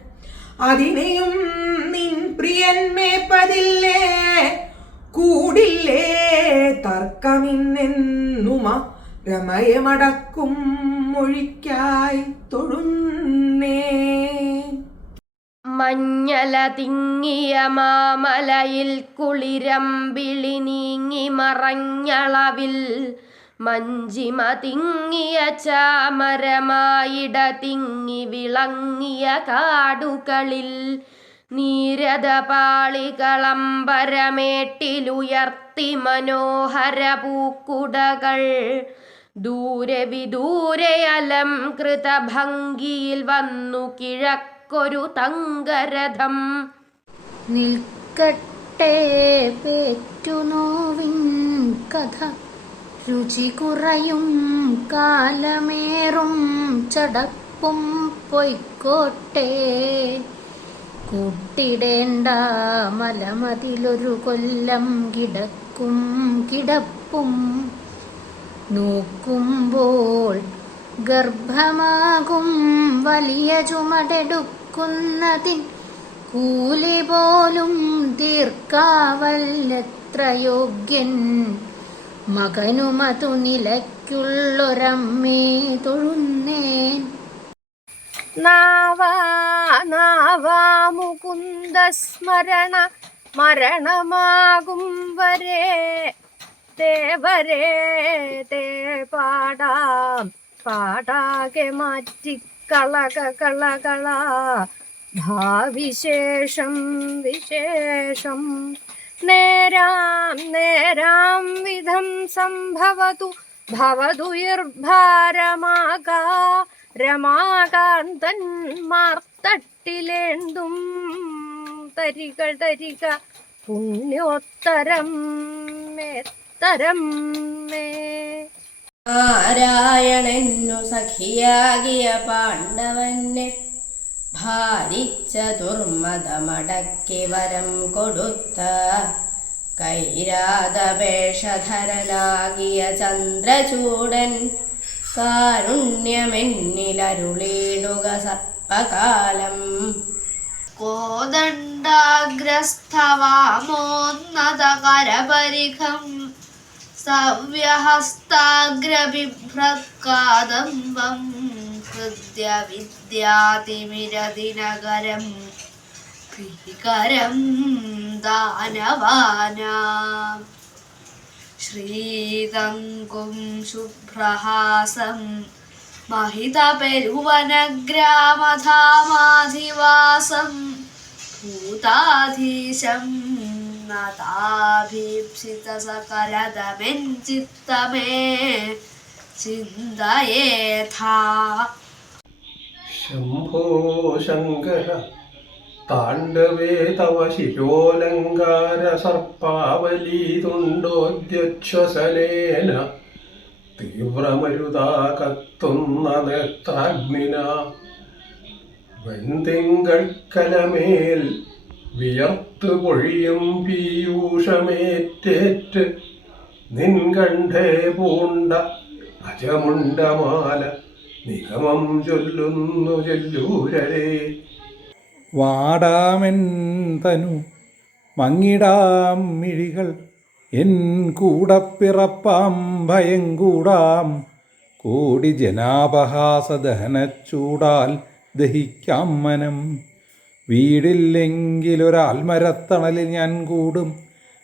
അതിനെയും നിൻ പ്രിയൻ മേപ്പതില്ലേ. കൂടില്ലേ തർക്കമിന്നെന്നുമ രമയമടക്കും മൊഴിക്കായി തൊഴുന്നേ. മഞ്ഞല തിങ്ങിയ മാമലയിൽ കുളിരമ്പിളി നീങ്ങി മറഞ്ഞളവിൽ മഞ്ചിമ തിങ്ങിയ ചാമരമായിട തിങ്ങി വിളങ്ങിയ കാടുകളിൽ നീരദപാളികളമ്പരമേട്ടിലുയർത്തി മനോഹര പൂക്കുടകൾ ദൂരെ വിദൂരെ അലംകൃത ഭംഗിയിൽ വന്നു കിഴക്കൊരു തങ്കരഥം. നിൽക്കട്ടെ പേറ്റുനോവിൻ കഥ, രുചി കുറയും കാലമേറും ചടപ്പും പൊയ്ക്കോട്ടെ. കൂട്ടിടേണ്ട മലമതിലൊരു കൊല്ലം കിടക്കും കിടപ്പും നോക്കുമ്പോൾ ഗർഭമാകും വലിയ ചുമടെടുക്കുന്നതിൻ കൂലി പോലും തീർക്കാവല്ലത്ര യോഗ്യൻ. മകനുമതു നിലയ്ക്കുള്ളൊരമ്മേ തൊഴുന്നേൻ. നാവാ നാവാ മുകുന്ദസ്മരണ മരണമാകും വരെ ദേവരേ തേ പാടാം പാടാകെ മാറ്റിക്കളക കളകള ഭാവിശേഷം വിശേഷം. നേരാം നേരാം വിധം സംഭവതു ഭവതുയിർഭാരമാകാ രമാകാന്തൻ മാർത്തട്ടിലേന്തും തരിക തരിക പുണ്യോത്തരം മേത്തരം മേ. നാരായണനു സഖിയാകിയ പാണ്ഡവനെ ഭാരിച്ച ദുർമതമടക്കി വരം കൊടുത്ത കൈരാതവേഷധരനാകിയ ചന്ദ്രചൂടൻ കാരുണ്യമെന്നിലരുളിടുക സർപ്പകാലം. കോദണ്ഡാഗ്രസ്ഥവാമോന്നത കരപരിഖം സവ്യഹസ്താഗ്രബിഭ്രത്കാദംബം ഹൃദ്യ വിദ്യാതിമിരതിനകരം ഭീകരം ദാനവാനാം. ശ്രീതങ്കും ശുഭ്രഹാസം महितपेरुवनग्रामधामाधिवासं भूताधीशं नताभीप्सितसकरदमेञ्चित्तमे चिन्तयेथा। शम्भो शङ्कर ताण्डवे तव शिरोलङ्कार सर्पावलीतुण्डोद्यच्छ्वसनेन തീവ്രമരുതാ കത്തുന്ന നേത്രാഗ്നിന വെന്തിങ്കൽക്കലമേൽ വിയർത്തു പൊഴിയും പീയൂഷമേറ്റേറ്റ് നിൻകണ്ഠേ പൂണ്ട അജമുണ്ടമാല നിഗമം ചൊല്ലുന്നു ചെല്ലൂരരേ. വാടാമെൻ തനു മങ്ങിടാം മിഴികൾ എൻ കൂടപ്പിറപ്പാം ഭയം കൂടാം കോടി ജനാപഹാസദഹനച്ചൂടാൽ ദഹിക്കാം മനം. വീടില്ലെങ്കിലൊരാൽമരത്തണലിൽ ഞാൻ കൂടും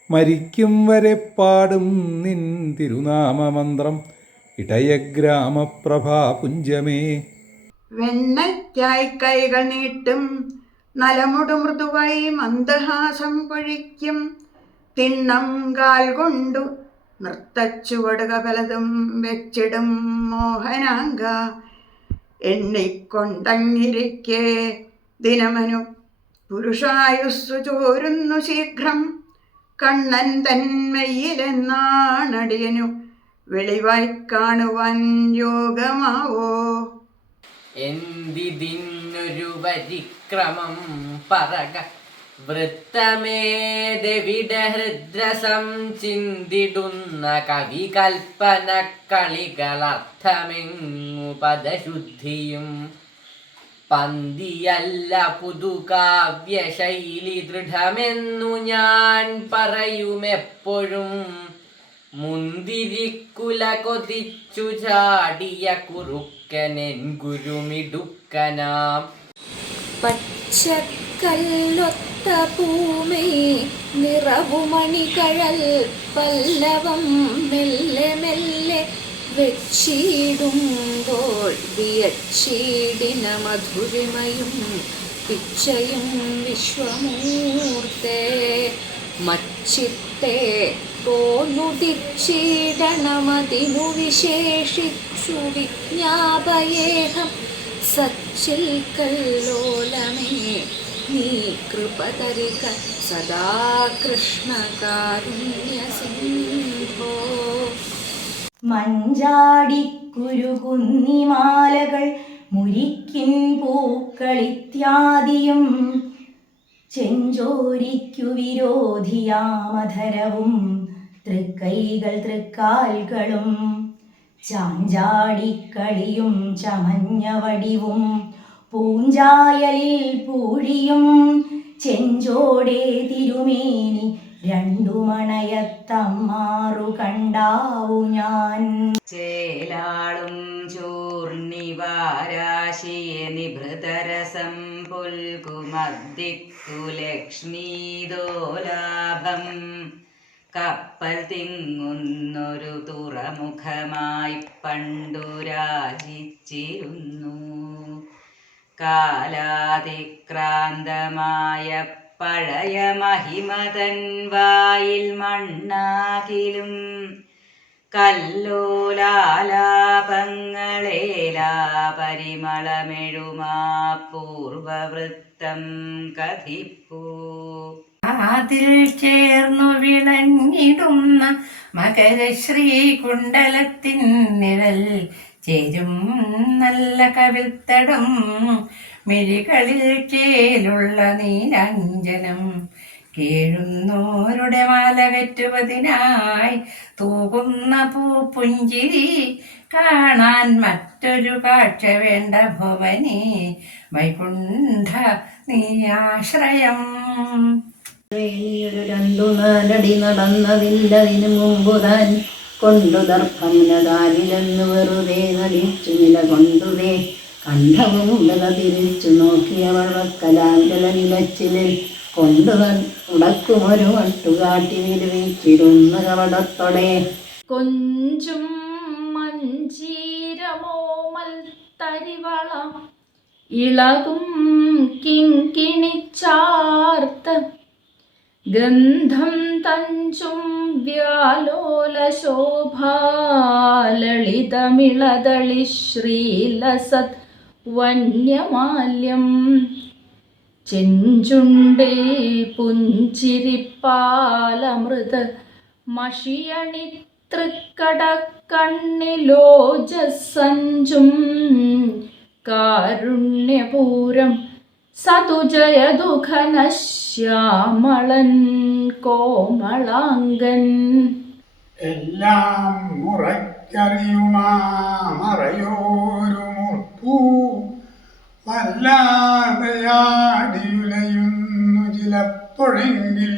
മരിക്കും വരെ പാടും നിൻ തിരുനാമമന്ത്രം ഇടയഗ്രാമപ്രഭാപുഞ്ചമേ. വെണ്ണയ്ക്കായി കൈകൾ നീട്ടും നലമുടു മൃദുവായി മന്ദഹാസം പൊഴിക്കും തിണ്ണം കാൽ കൊണ്ടു നൃത്തച്ചുവടുക പലതും വെച്ചിടും മോഹനാംഗ. എണ്ണിക്കൊണ്ടങ്ങിരിക്കെ ദിനമനു പുരുഷായുസ്സു ചോരുന്നു ശീഘ്രം. കണ്ണൻ തന്മയിലെന്നാണടിയനു വെളിവായി കാണുവാൻ യോഗമാവോ. എന്തിതിന്നൊരു പരിക്രമം പറക വൃത്തമേതെവിട ഹൃദ്രസം ചിന്തിടുന്ന കവികൽപ്പന കളികളർത്ഥമെങ്ങു പദശുദ്ധിയും പന്തിയല്ല പുതുകാവ്യശൈലി ദൃഢമെന്നു ഞാൻ പറയുമെപ്പോഴും. മുന്തിരിക്കുല കൊതിച്ചു ചാടിയ കുറുക്കനെൻ ഗുരുമിടുക്കനാം. പച്ചക്കല്ലൊത്ത പൂമേ നിറവുമണികഴൽ പല്ലവം മെല്ലെ മെല്ലെ വെച്ചിടുമ്പോൾ വിയച്ചിടിന മധുരിമയും പിച്ചയും വിശ്വമൂർത്തേ. മച്ചിത്തെ തോന്നുദിച്ചിടണമതിനു വിശേഷിച്ചു വിജ്ഞാപയേഹം. സച്ചിൽ കല്ലോലമേ നീ കൃപതരിക സദാ കൃഷ്ണകാരുണ്യസിന്ധോ. മഞ്ചാടിക്കുരുകുന്നിമാലകൾ മുരിക്കിൻ പൂക്കളിത്യാദിയും ചെഞ്ചോരിക്കു വിരോധിയാമധരവും തൃക്കൈകൾ തൃക്കാൽകളും ചാഞ്ചാടിക്കളിയും ചമഞ്ഞ വടിവും പൂഞ്ചായലിൽ പൂഴിയും ചെഞ്ചോടേ തിരുമേനി രണ്ടുമണയത്തമ്മാറു കണ്ടാവു ഞാൻ. ചേലാളും ചൂർണിവാരാശിയെ നിഭൃതരസം പുൽകുമദ്ദിക്കു ലക്ഷ്മീദോലാഭം. കപ്പൽ തിങ്ങുന്നൊരു തുറമുഖമായി പണ്ടു രാജിച്ചിരുന്നു. കാലാതിക്രാന്തമായ പഴയ മഹിമതൻ വായിൽ മണ്ണാകിലും കല്ലോലാലാപങ്ങളേലാ പരിമളമെഴുമാ പൂർവവൃത്തം കഥിപ്പൂ. അതിൽ ചേർന്നു വിളഞ്ഞിടുന്ന മകരശ്രീ കുണ്ടലത്തിൻ നിഴൽ ചേരും നല്ല കവിൾത്തടും മിഴികളിൽ ചേലുള്ള നീരാഞ്ജനം. കേഴുന്നോരുടെ മാലകറ്റുവതിനായി തൂകുന്ന പൂപ്പുഞ്ചിരി കാണാൻ മറ്റൊരു കാഴ്ച വേണ്ട ഭുവനേ വൈകുണ്ഠ നീ ആശ്രയം. ഒരു 2-4 നടന്നതില്ലതിനു മുമ്പു താൻ കൊണ്ടു ദർഭം കാലിലെന്ന് വെറുതെ നടിച്ചു നിലകൊണ്ടുതേ കണ്ഠവും ഉടക തിരിച്ചു നോക്കിയവൾ വക്കലാങ്കല നിലച്ചിലിൽ കൊണ്ടു ഉടക്കുമൊരു വട്ടുകാട്ടി വിടുവിച്ചിരുന്ന കവടത്തോടെ. കൊഞ്ചും മഞ്ചീരമോമൽ തരിവള ഇളകും കിങ്കിണിച്ചാർത്ത് ഗന്ധം തഞ്ചും വ്യാലോല ശോഭാലളിതമിളതളി ശ്രീലസത് വന്യമാല്യം. ചെഞ്ചുണ്ടിൽ പുഞ്ചിരിപ്പാലമൃത് മഷിയണി തൃക്കടക്കണ്ണിലോജസഞ്ചും കാരുണ്യപൂരം സതുജയദുഃഖനശ്യാമളൻ കോമളാംഗൻ. എല്ലാം മുറയ്ക്കറിയുമാ മറയോരു മുർപ്പൂ വല്ലാതെയാടിയുലയുന്നു ചിലപ്പോഴെങ്കിൽ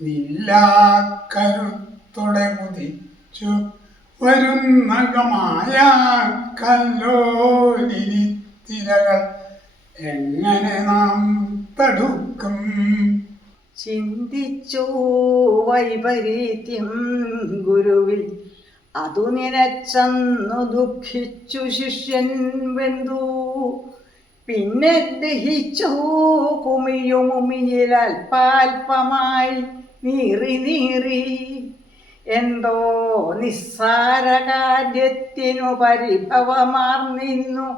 നില്ലാക്കരുത്തോടെ കുതിച്ചു വരുന്നകമായ കല്ലോലിനി തിരകൾ എങ്ങനെ നാം തടുക്കും? ചിന്തിച്ചു വൈപരീത്യം ഗുരുവിൽ അതു നിനച്ചെന്നു ദുഃഖിച്ചു ശിഷ്യൻ വെന്തു. പിന്നെ ദഹിച്ചു കുമിയുമുമിയിൽ അല്പാൽപമായി നീറി നീറി. എന്തോ നിസ്സാര കാര്യത്തിനു പരിഭവമാർന്നിന്നു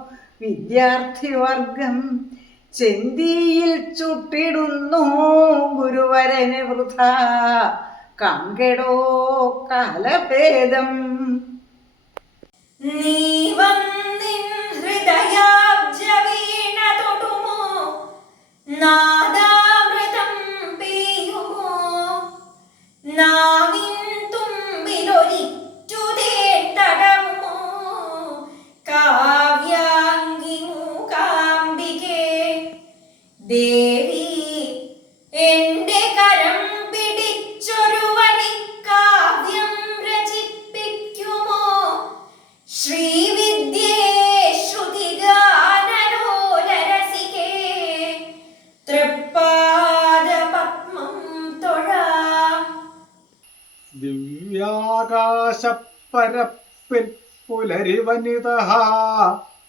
വിദ്യാർത്ഥിവർഗം. ചെന്തിയിൽ ചുട്ടിടുന്നു ഗുരുവരന് വൃഥ കാങ്കെടോ കാലഭേദം. നീ വന്നിൻ ഹൃദയാബ്ജ വീണ തൊടുമോ, നാദാമൃതം പെയ്യുമോ, നാവിൻ തുമ്പിലൊരിറ്റു തടവുമോ, കാവ്യാംഗി മൂകാംബികേ ദേവി എന്റെ കരം പിടിച്ചൊരു വഴിക്കാവ്യം രചിപ്പിക്കുമോ, ശ്രീവിദ്യേ ശ്രുതിഗാനലോലരസികേ തൃപ്പാദ പത്മം തൊഴാം. ദിവ്യാകാശപ്പരപ്പിൽ പുലരി വനിത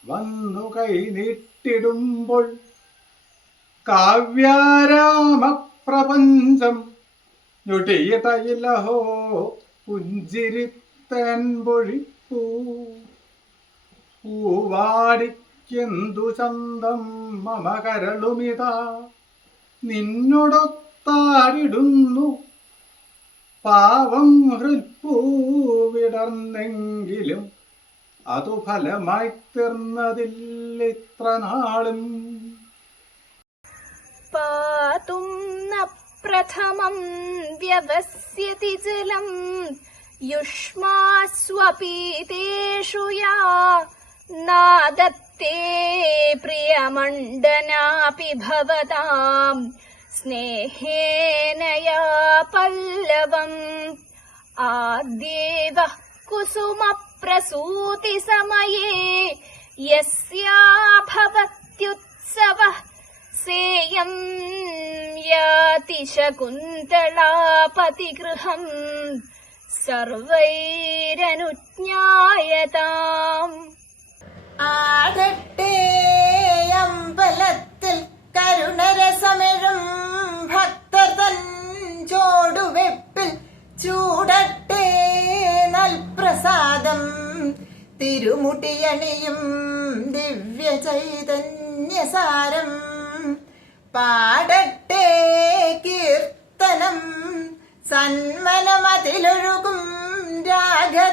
വന്നു കൈ നീട്ടിടുമ്പോൾ കാവ്യാരാമപ്രപഞ്ചം ഞൊടിയിടയിലഹോ പുഞ്ചിരിത്തൻ പൊഴിപ്പൂ. പൂവാടിക്കെന്തു ചന്തം മമ കരളുമിതാ നിന്നോടൊത്താടിടുന്നു. പാവം ഹൃത്പൂവിടർന്നെങ്കിലും അതു ഫലമായി തീർന്നതില്ലിത്ര നാളും. പാതും ന പ്രഥമം വ്യവസ്യതി ജലം യുഷ്മാസ്വപീതേഷു യാ നാദത്തേ പ്രിയമണ്ഡനാപി ഭവതാം സ്നേഹേന യാ പല്ലവം. ആദ്യേവ കുസുമ പ്രസൂതി സമയേ യസ്യാ ഭവത്യുത്സവഃ സേയം യാതി ശകുന്തളാപതിഗൃഹം സർവൈരനുജ്ഞായതാം. ആടട്ടെ അമ്പലത്തിൽ കരുണരസമെഴും ഭക്തർ തൻ ചോടുവെപ്പിൽ ചൂടട്ടെ നൽപ്രസാദം. തിരുമുടിയണിയും ദിവ്യ ചൈതന്യസാരം പാടട്ടെ കീർത്തനം. സന്മനമതിലൊഴുകും രാഗതാളങ്ങളോടെ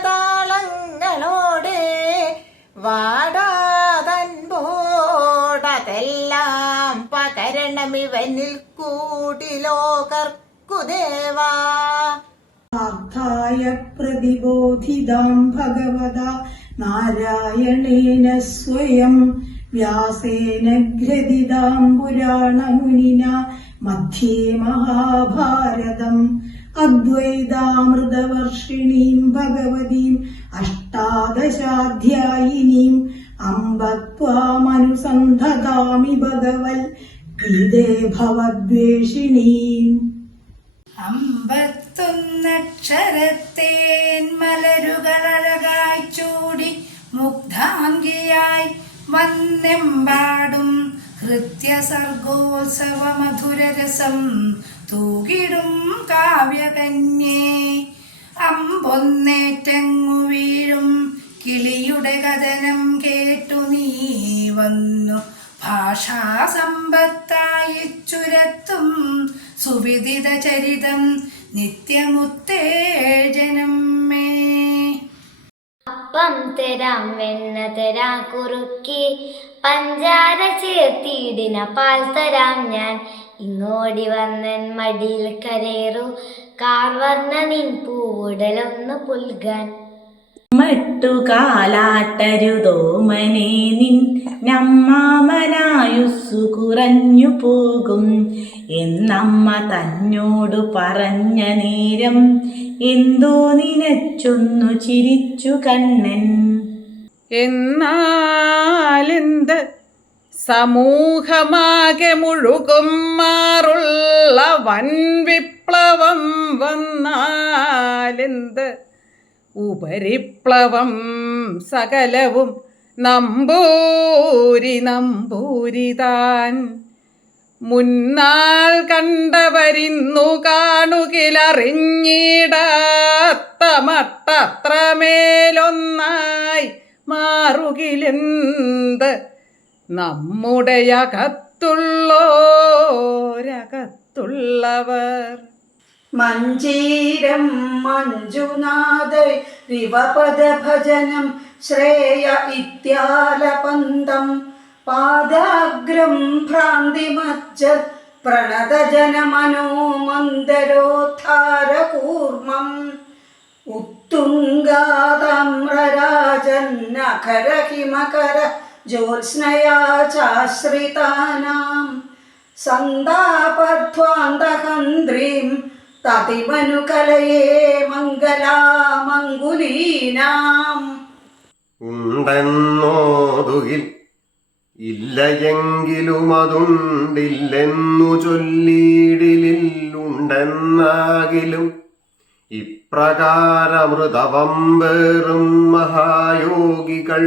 വാടാതൻപോടതെല്ലാം പകരണമിവനിൽ കൂടി ലോകർക്കു ദേവാ. പാർത്ഥായ പ്രതിബോധിതാം ഭഗവതാ നാരായണേന സ്വയം വ്യാസേന ഗ്രഥിതാം പുരാണമുനിന മധ്യേ മഹാഭാരതം. അദ്വൈതാമൃതവർഷിണീം ഭഗവതീം അഷ്ടാദശാധ്യായിനീം അംബ ത്വാമനുസന്ധതാമി ഭഗവൽ ഗീതേ ഭവദ്വേഷിണീം. അമ്പത്തൊന്നക്ഷരത്തേൻ മലരുകളഴകായി ചൂടി മുഗ്ധാംഗിയായി വന്നെമ്പാടും ഹൃത്യസർഗോത്സവ മധുരരസം തൂകിടും കാവ്യകന്യേ. അമ്പൊന്നേറ്റങ്ങു വീഴും കിളിയുടെ കഥനം കേട്ടു നീ വന്നു ഭാഷാസമ്പത്തായി ചുരത്തും സുവിദിത ചരിതം നിത്യമുത്തേജനം മേ. അപ്പം തരാം വെണ്ണ തരാം കുറുക്കി പഞ്ചാര ചേർത്തിടിന പാൽ തരാം ഞാൻ ഇങ്ങോടി വന്നൻ മടിയിൽ കരേറു കാർവർണ്ണ നിൻ പൂവുടലൊന്ന് പുൽകാൻ മട്ടുകാലാട്ടരുതോമനെ നിൻ നമ്മാമനായുസ്സു കുറഞ്ഞു പോകും എന്നമ്മ തന്നോടു പറഞ്ഞ നേരം എന്തോ നിനച്ചൊന്നു ചിരിച്ചു കണ്ണൻ. എന്നാലെന്ത് സമൂഹമാകെ മുഴുകും മാറുള്ള വൻ വിപ്ലവം വന്നാലെന്ത് ഉപരിപ്ലവം സകലവും നമ്പൂരിതാൻ മുന്നാൾ കണ്ടവരിന്നു കാണുകിലറിഞ്ഞിടാത്ത മട്ടത്രമേലൊന്നായി മാറുകിലെന്ത് നമ്മുടെ അകത്തുള്ളവർ. മഞ്ജീരം മഞ്ജുനാഥ ദിവപദ ഭജനം ശ്രേയ ഇത്യാലപന്തം പാദാഗ്രം ഭ്രാന്തിമജ്ജ പ്രണതജനമനോമന്ദരോദ്ധാരകൂർമ്മം ഉത്തുംഗാതാമ്രരാജന്നഖര ഹിമകര ജ്യോത്സ്നയാ ചാശ്രിതാനാം സന്താപധ്വാന്തഹന്ത്രീം തതിമനുകലയേ മംഗലാമംഗുലീനാം. ഉണ്ടെന്നോതുകിൽ ഇല്ലയെങ്കിലും അതുണ്ടില്ലെന്നു ചൊല്ലിയിടിലുണ്ടെന്നാകിലും ഇപ്രകാരമൃതവം വേറും മഹായോഗികൾ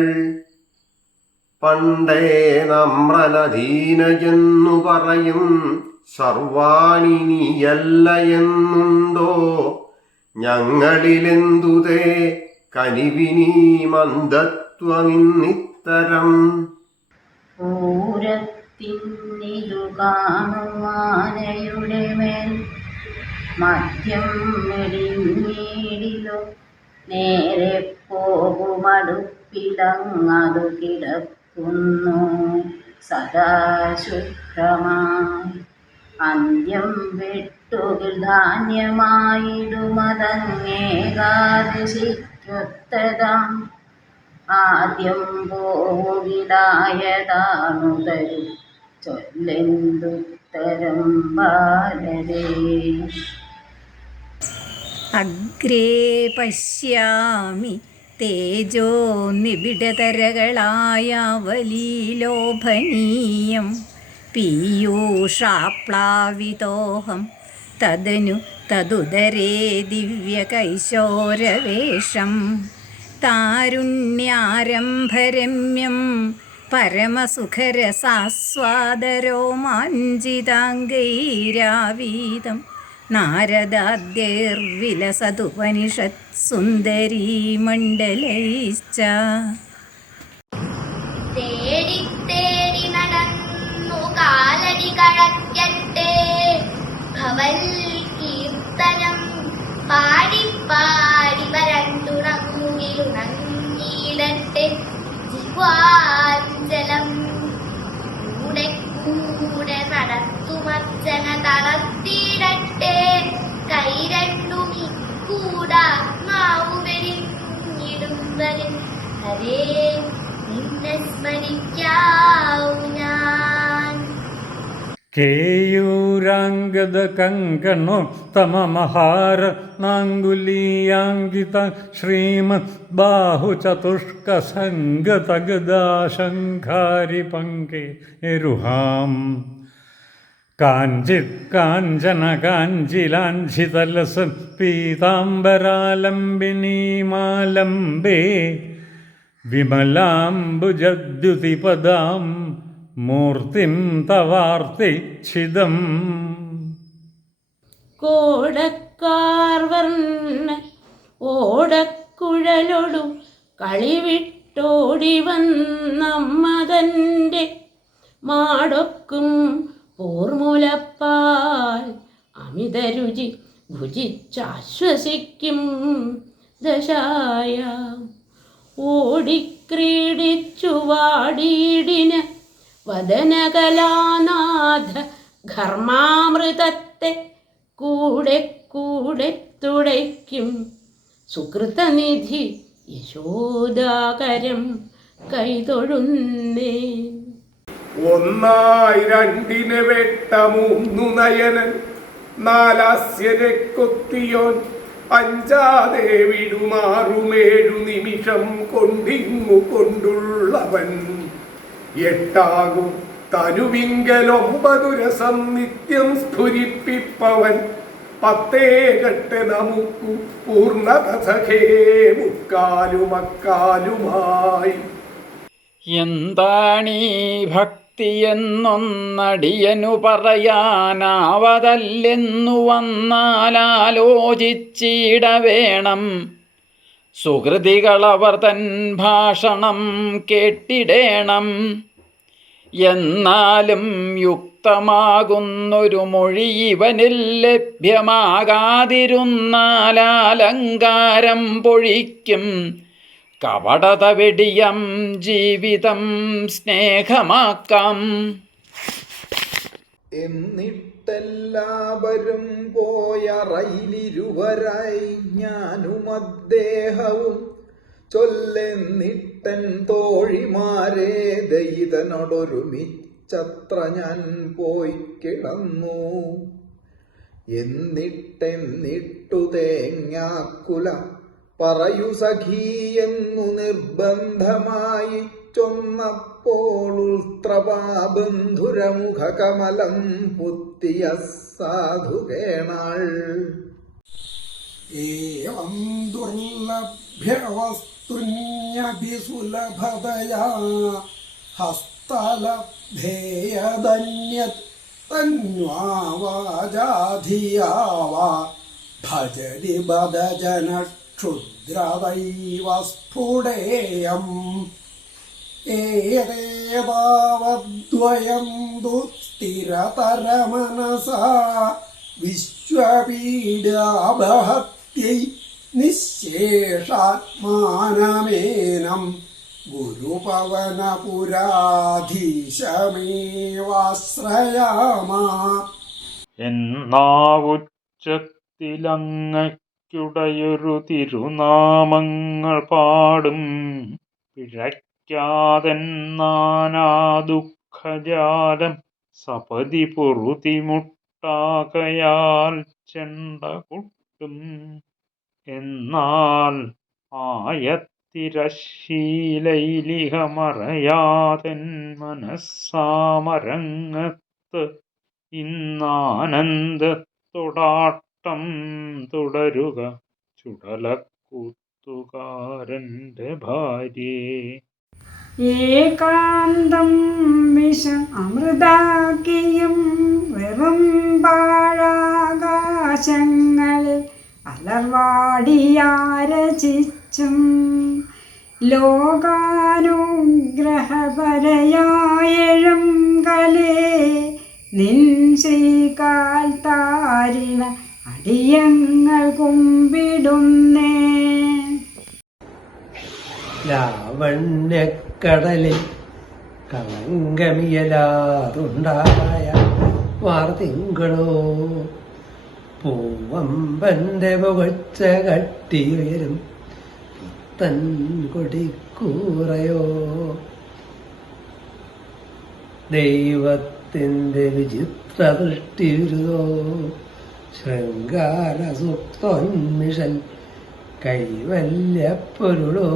പണ്ടേ നമ്രനധീനയെന്നു പറയും സർവാണിനിയല്ല എന്നുണ്ടോ ഞങ്ങളിലെന്തുതേ കനിവിനീ മന്ദത്വമിന്നിത്തരം. പൂരത്തിന്നിതു കാണുമാനയുടെ മേൽ മദ്യം മെടിഞ്ഞീടിലോ നേരെ പോകുമടുപ്പിലങ്ങതു കിടക്കുന്നു സദാശുഭ്രമായി. അന്ത്യം വെട്ടുകിൽ ധാന്യമായിടുമതങ്ങേകാദശിക്കൊത്തതാം ആദ്യം പോവുകിലായതാണു തരും ചൊല്ലെന്തുത്തരം ബാലരേ. അഗ്രേ പശ്യാമി തേജോ നിബിഡതരകളായാവലീലോഭനീയം പീയൂഷാപ്ലാവിതോഹം തദനു തദുദരേ ദിവ്യകൈശോരവേഷം താരുണ്യാരംഭരമ്യം പരമസുഖരസാസ്വാദരോമാഞ്ചിതാംഗൈരാവീതം നാരദാദ്യൈർവിലസതുപനിഷത് സുന്ദരീമണ്ഡലൈശ്ച. തേടി തേടി നടന്നു കാലടി കഴക്കട്ടെ ഭവൽ കീർത്തനം പാടി പാടി വരണ്ടുണങ്ങിയിടട്ടെ ജിഹ്വാഞ്ജലം കൂടെ കൂടെ നടത്തുമർച്ചന തളർത്തിയിടട്ടെ കൈ രണ്ടും കൂടാത്മാവുമെരിഞ്ഞിടുന്നതിൽ ഹരേ നിന്നെ സ്മരിക്കാവൂ ഞാൻ. കേയൂരാംഗദ കങ്കണോത്തമമഹാര നാങ്കുലീയാങ്കിത ശ്രീമദ് ബാഹുചതുഷ്ക സംഗതഗദാശങ്കാരി പങ്കേരുഹാം കാഞ്ചിത് കാഞ്ചന കാഞ്ചിലാഞ്ചിതലസ പീതാംബരാലംബിനീമാലംബേ വിമലാംബുജദ്യുതിപദാം മൂർത്തിം തവാർത്തിച്ഛിദം. കോടക്കാർവർണ്ണ ഓടക്കുഴലൊടു കളിവിട്ടോടി വന്നമ്മതൻ്റെ മാടൊക്കും പോർമുലപ്പാൽ അമിതരുചി ഭുജിച്ചാശ്വസിക്കും ദശായ. ഓടിക്രീഡിച്ചു വാടീടിന് വദനകലാനാഥ ഘർമാമൃതത്തെ കൂടെ കൂടെ തുടയ്ക്കും സുകൃതനിധി യശോദാകരം കൈതൊഴുന്നേ. ഒന്നായി രണ്ടിനെ വെട്ട മൂന്നു നയനൻ നാലാസ്യരെ കൊത്തിയോൻ അഞ്ചാതെ വിടുമാറുമേഴു നിമിഷം കൊണ്ടിങ്ങു കൊണ്ടുള്ളവൻ എട്ടാകും തനുവിങ്കലൊമ്പതു രസം നിത്യം സ്ഫുരിപ്പിപ്പവൻ പത്തേകട്ടെ നമുക്കു പൂർണ്ണത സഖേ മുക്കാലുമക്കാലുമായി. എന്താണീ ഭക്തിയെന്നൊന്നടിയനു പറയാനാവതല്ലെന്നു വന്നാലോചിച്ചിട വേണം. സുഹൃതികളവർ തൻ ഭാഷണം കേട്ടിടേണം. എന്നാലും യുക്തമാകുന്നൊരു മൊഴി ഇവനിൽ ലഭ്യമാകാതിരുന്നാലലങ്കാരം പൊഴിക്കും. കപടത വെടിയം ജീവിതം സ്നേഹമാക്കാം. എന്നിട്ടെല്ലാവരും പോയറയിലിരുവരായി ഞാനും അദ്ദേഹവും ചൊല്ലെന്നിട്ടൻ തോഴിമാരെ ദയിതനോടൊരുമിച്ചത്ര ഞാൻ പോയി കിടന്നു. എന്നിട്ടെന്നിട്ടു തേങ്ങാക്കുല പറയൂ സഖീയെന്നു നിർബന്ധമായി ചൊന്നപ്പോൾ ഉൾത്രപാബന്ധുരമുഖകമലം പുത്തിയ സാധുകേണാൾ. ഏവം ദുർലഭ്യവസ്തുന്യഭിസുലഭതയാ ഹസ്തലബ്ധേയധന്യത് തന്വാവാചാധിയാവാ ഭജരി ബദജന ക്ഷുദ്രദൈവ സ്ഫുടേയം. ഏതേതാവദ്വയം ദുസ്ഥിരതരമനസാ വിശ്വപീഡാബഹത്यै നിശേഷാത്മാനമേനം ഗുരുപവനപുരാധീശമേവാശ്രയാമ. എന്നാവുച്ചത്തിലങ്ങയ്ക്കുടയൊരു തിരുനാമങ്ങൾ പാടും പിഴയ്ക്കാതെന്നാനാ ദുഃഖജാലം സപതി പൊറുതിമുട്ടാകയാൽ ചെണ്ട കൊട്ടും. എന്നാൽ ആയത്തിരശീലൈലിഹമറയാതെൻ മനസ്സാമരങ്ങത്ത് ഇന്നാനന്ദത്തൊടാട്ടം തുടരുക ചുടലക്കൂത്തുകാരൻ്റെ ഭാര്യേ. ഏകാന്തം വിഷ അമൃതാക്കിയും വെറും പാഴാകാശങ്ങളിൽ അലർവാടിയാരചിച്ചും ലോകാനുഗ്രഹപരയായഴും കലേ നിൻ ശ്രീകാൽ താരിണ അടിയങ്ങൾ കുമ്പിടുന്നേ. ലാവണ്യക്കടലിൽ കളങ്കമിയലാതുണ്ടായ വാർത്തിങ്കളോ പൂവമ്പന്റെ പുകഴ്ച കട്ടിയുയരും പുത്തൻ കൊടിക്കൂറയോ. ദൈവത്തിൻ്റെ വിചിത്ര ദൃഷ്ടിയുരുതോ ശൃംഗാര സുപ്തോന്മിഷൻ കൈവല്യപ്പൊരുളോ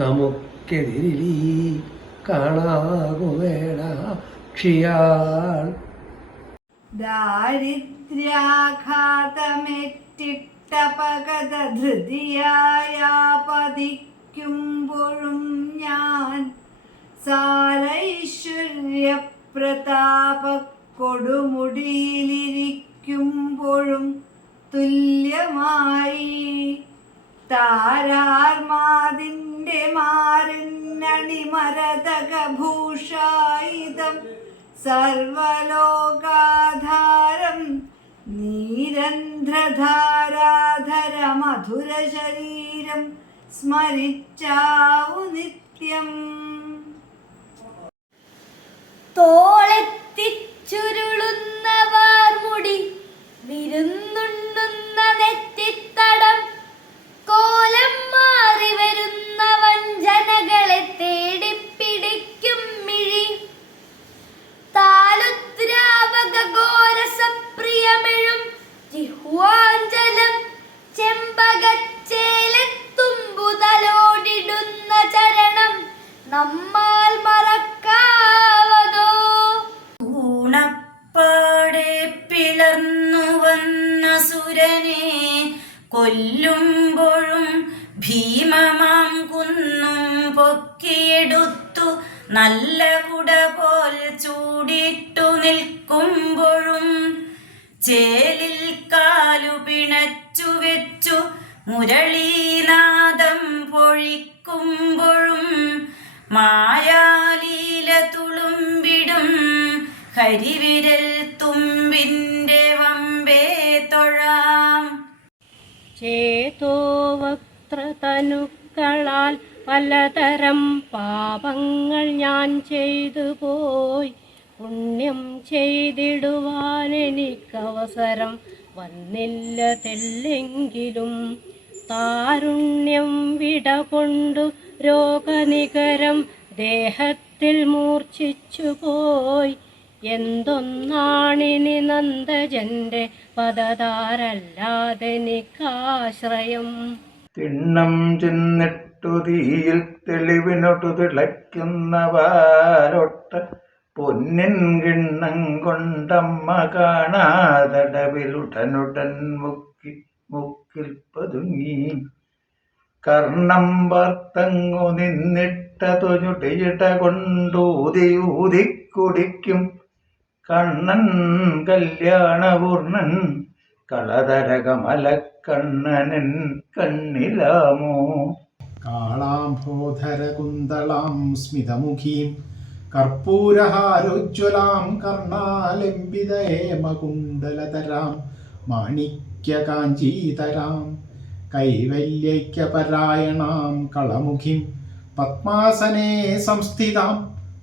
നമുക്കെതിരിലീ കാണാകുവേണ ക്ഷിയാൾ. ദാരിദ്ര്യാഘാതമെറ്റിട്ടപകതധൃതിയായാപതിക്കുമ്പോഴും ഞാൻ സാലൈശ്വര്യപ്രതാപ കൊടുമുടിയിലിരിക്കുമ്പോഴും തുല്യമായി താരാർമാതിൻ്റെ മാറിന്നണിമരതകഭൂഷായുധം സർവലോകാധാരം നീരന്ധ്രധാരാധര മധുരശരീരം സ്മരിച്ചാവു നിത്യം. തോളെത്തിച്ചുരുളുന്ന വാർമുടി വിരുന്നുണ്ണുന്ന നെറ്റിത്തടം കോലം മാറി വരുന്ന വഞ്ചനകളെ തേടിപ്പിടിക്കും മിഴി താലുദ്രാവക ഘോരസപ്രിയമെഴും ജിഹ്വാഞ്ജലം ചെമ്പകച്ചേലെത്തുമ്പുതലോടിടുന്ന ചരണം നമ്മാൽ മറക്കാവതോ. ൂണപ്പാടെ പിളർന്നു വന്ന സുരനെ കൊല്ലുമ്പോഴും ഭീമമാം കുന്നും പൊക്കിയെടുത്തു നല്ല കുട പോൽ ചൂടിട്ടു നിൽക്കുമ്പോഴും ചേലിൽ കാലു പിണച്ചു വെച്ചു മുരളീനാദം പൊഴിക്കുമ്പോഴും മായാലീല തുളുമ്പിടും കരിവിരൽ തുമ്പിൻ്റെ വമ്പേ തൊഴാം. ചേതോവക്ത്രതനുക്കളാൽ പലതരം പാപങ്ങൾ ഞാൻ ചെയ്തു പോയി. പുണ്യം ചെയ്തിടുവാൻ എനിക്കവസരം വന്നില്ല തെല്ലെങ്കിലും താരുണ്യം വിട കൊണ്ടു രോഗനികരം ദേഹത്തിൽ മൂർച്ഛിച്ചു പോയി. എന്തൊന്നാണിനി നന്ദജന്റെ പദതാരല്ലാതെനിക്കാശ്രയം. തിണ്ണം ചെന്നിട്ടു തീയിൽ തെളിവിനൊട്ടു തിളയ്ക്കുന്ന വാലൊട്ട് പൊന്നിൻ കിണ്ണം കൊണ്ടമ്മ കാണാതടവിലുടനുടൻ മുക്കിൽ പതുങ്ങി. കർണം വാർത്തങ്ങു നിന്നിട്ടതു ഞൊടിയിട കൊണ്ടൂതി കുടിക്കും കണ്ണൻ കല്യാണപൂർണൻ കളതരകമലക്കണ്ണനൻ കണ്ണിലാമോ. കാളാംഭോധരകുന്തളാം സ്മിതമുഖീം കർപ്പൂരഹാരോജ്വലാം കർണാലംബിതേമകുണ്ടലതരാം മാണിക്യകാഞ്ചീതരാം കൈവല്യൈക്യപരായണാം കളമുഖിം പത്മാസനേ സംസ്ഥിതാം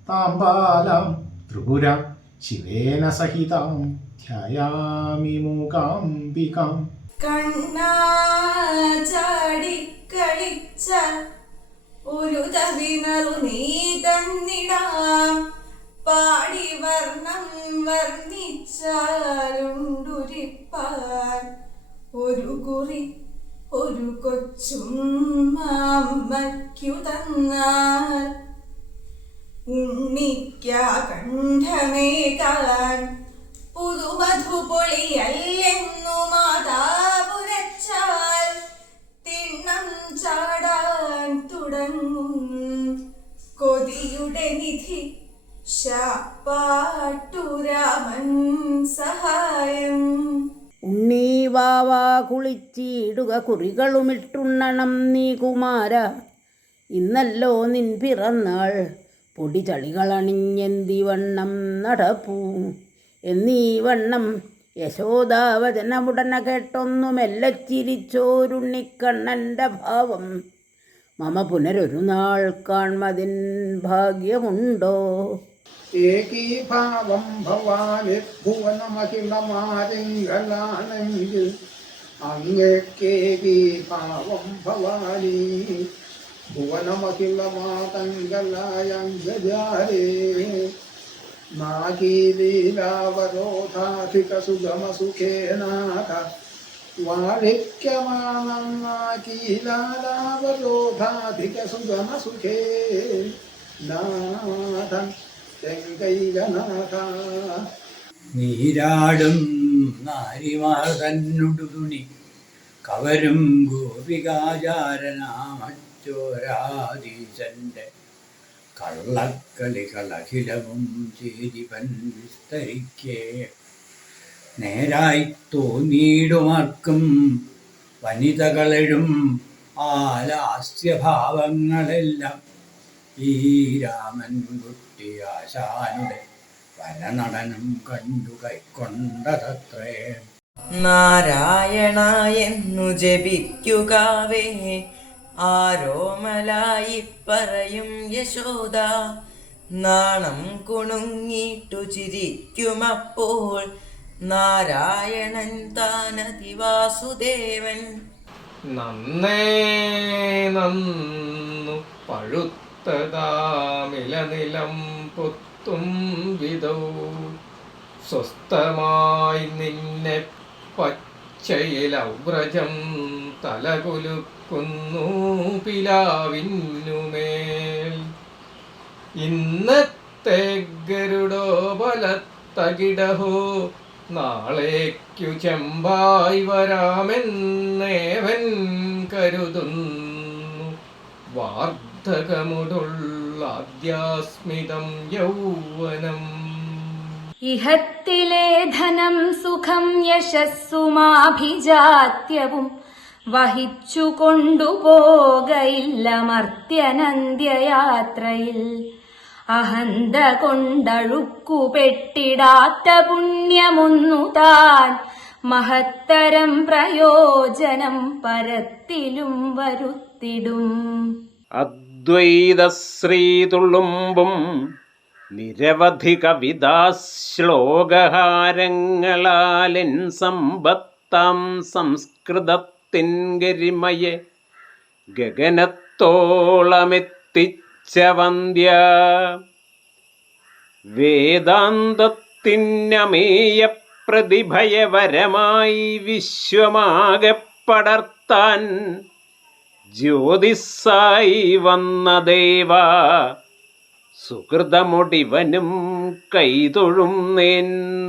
താംബാലാം ത്രിപുരാം ശിവേന സഹിതാം ധ്യായാമി മൂകാംബികാം. കണ്ണാ ചാടിക്കളിച്ച ഒരു തവിനറു നീ തന്നിടാം. പാടി വർണ്ണം വർണ്ണിച്ചാലുണ്ടുരിപ്പാൻ ഒരു കുറി ഒരു കൊച്ചും അമ്മയ്ക്കു തന്നാൽ ഉണ്ണിക്ക കണ്ഠമേകാൻ പുതുമധു പൊളിയല്ലെന്നു മാതാപുരച്ചാൽ തിണ്ണം ചാടാൻ തുടങ്ങും കൊതിയുടെ നിധി ശാപ്പാട്ടുരാമൻ സഹായം. ഉണ്ണീ വാവാ കുളിച്ചിടുക കുറികളുമിട്ടുണ്ണണം നീ കുമാര. ഇന്നല്ലോ നിൻ പിറന്നാൾ പൊടി ചളികളണിഞ്ഞെന്തി വണ്ണം നടപ്പൂ. എന്നീ വണ്ണം യശോദാവചനമുടന കേട്ടൊന്നു മെല്ലെ ചിരിച്ചോരുണ്ണിക്കണ്ണൻ്റെ ഭാവം. മമ പുനരൊരു നാൾ കാൺമതിൻ ഭാഗ്യമുണ്ടോ. ഏകീഭാവം ഭവാനി ഭുവനമഹിളമാരിങ്കലാണെങ്കിൽ അങ്ങേക്കേകീഭാവം ഭവാനി ഭുവനമഹിളമാതങ്കലായംഗജാരേ നാഗീലീലാവരോധാധികസുഗമസുഖേനാഥ വാഴിക്യമാനം നാഗീലാവരോധാധികസുഗമസുഖേ നാഥൻ തെങ്കൈകനാഥ. നീരാടും നാരിമാർ തന്നുടുതുണി കവരും ഗോപികാചാരനാമച്ചോരാധീശന്റെ കള്ളക്കളികളഖിലവും ചേരിവൻ വിസ്തരിക്കേ. നേരായി തോന്നിയിടുമാർക്കും വനിതകളെഴും ആ ലാസ്യഭാവങ്ങളെല്ലാം ഈ രാമൻകുട്ടി ആശാനുടെ വനനടനം കണ്ടു കൈക്കൊണ്ടതത്രേ. നാരായണ എന്നു ജപിക്കുകവേ ആരോമലായി പറയും യശോദ. നാണം കുണുങ്ങിട്ടു ചിരിക്കുമപ്പോൾ നാരായണൻ താനതിവാസുദേവൻ. നന്നേ നന്നു പഴുത്തതാമിലനിലം പൊത്തും വിധൗ സ്വസ്ഥമായി നിന്നെ പച്ചയിലവ്രജം തലകുലുക്കുന്നു പിലാവിന്നുമേൽ. ഇന്നത്തെ ഗരുഡോബലത്തകിടഹോ നാളേക്കു ചെമ്പായി വരാമെന്നേവൻ കരുതുന്നു. വാർദ്ധകമുടുള്ള അദ്യാസ്മിതം യൗവനം. ഇഹത്തിലെ ധനം സുഖം യശസ്സുമാഭിജാത്യവും വഹിച്ചു കൊണ്ടുപോകയില്ല മർത്യനന്ത്യയാത്രയിൽ. അഹന്ത കൊണ്ടഴുക്കുപെട്ടിടാത്ത പുണ്യമൊന്നു താൻ മഹത്തരം പ്രയോജനം പരത്തിലും വരുത്തിടും. അദ്വൈതശ്രീതുളുമ്പും നിരവധി കവിതാശ്ലോകഹാരങ്ങളാലിൻ സമ്പത്താം സംസ്കൃതത്തിൻ ഗരിമയെ ഗഗനത്തോളമെത്തിച്ച വന്ദ്യ. വേദാന്തത്തിനമേയ പ്രതിഭയവരമായി വിശ്വമാകെ പടർത്താൻ ജ്യോതിസായി വന്ന ദേവ. സുഹൃതമൊടിവനും കൈതൊഴും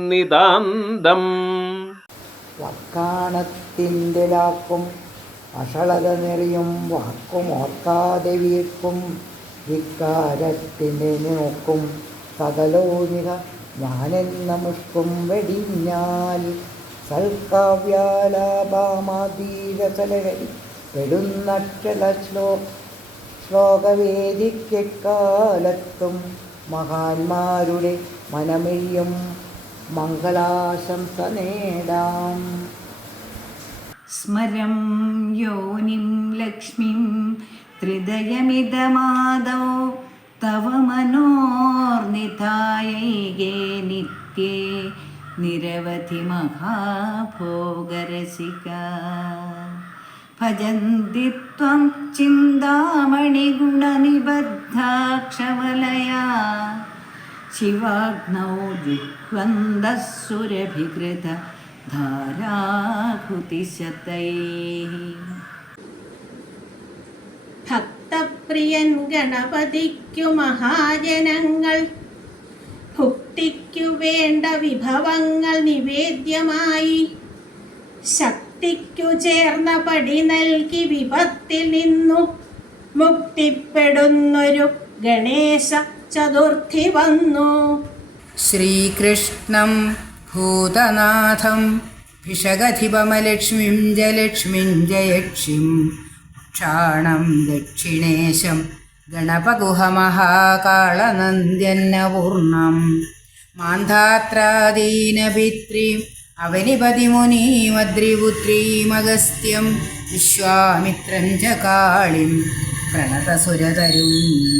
നിതാന്തം. വക്കാണത്തിൻ്റെ ലാക്കും അഷളത നെറിയും വാക്കും ഓർക്കാതെ വീർക്കും വിക്കാരത്തിൻ്റെ നോക്കും സകലോനിക ഞാനെന്ന മുഷ്കും വെടിഞ്ഞാൽ. സൽക്കാവ്യാലാപാമാതീരസലഹരി പെടുന്നക്ഷല ശ്ലോകവേദിക്കാലത്തും മഹാന്മാരുടെ മനമെഴിയും മംഗളാശംസ നേടാം. സ്മരം യോനിം ലക്ഷ്മീം ത്രിദയമിതമാദോ തവ മനോർനിധായൈകേ നിത്യേ നിരവധി മഹാഭോഗരസിക. ഭജന്തി ത്വം ചിന്താമണിഗുണനിബദ്ധാക്ഷവലയാ ശിവാഗ്നൗ ജിഹ്വന്തഃ സുരഭികൃത ധാരാഹുതിശതൈഃ. ഭക്തപ്രിയൻ ഗണപതിക്കു മഹാജനങ്ങൾ ഭുക്തിക്കു വേണ്ട വിഭവങ്ങൾ നിവേദ്യമായി ശക്തിക്കു ചേർന്ന പടി നൽകി വിപത്തിൽ നിന്നു മുക്തിപ്പെടുന്നൊരു ഗണേശ ചതുർത്ഥി വന്നു. ശ്രീകൃഷ്ണം ഭൂതനാഥം ഭിഷഗധിപമലക്ഷ്മിം ജലക്ഷ്മിം ജയക്ഷിം ക്ഷാണം ദക്ഷിണേശം ഗണപഗുഹമഹാകാളനന്ദ്യന്നപൂർണം മാന്ധാത്രാദീനപിത്രീം അവനിപതിമുനീമദ്രിപുത്രീമഗസ്ത്യം വിശ്വാമിത്രം ച കാളിം പ്രണതസുരതരും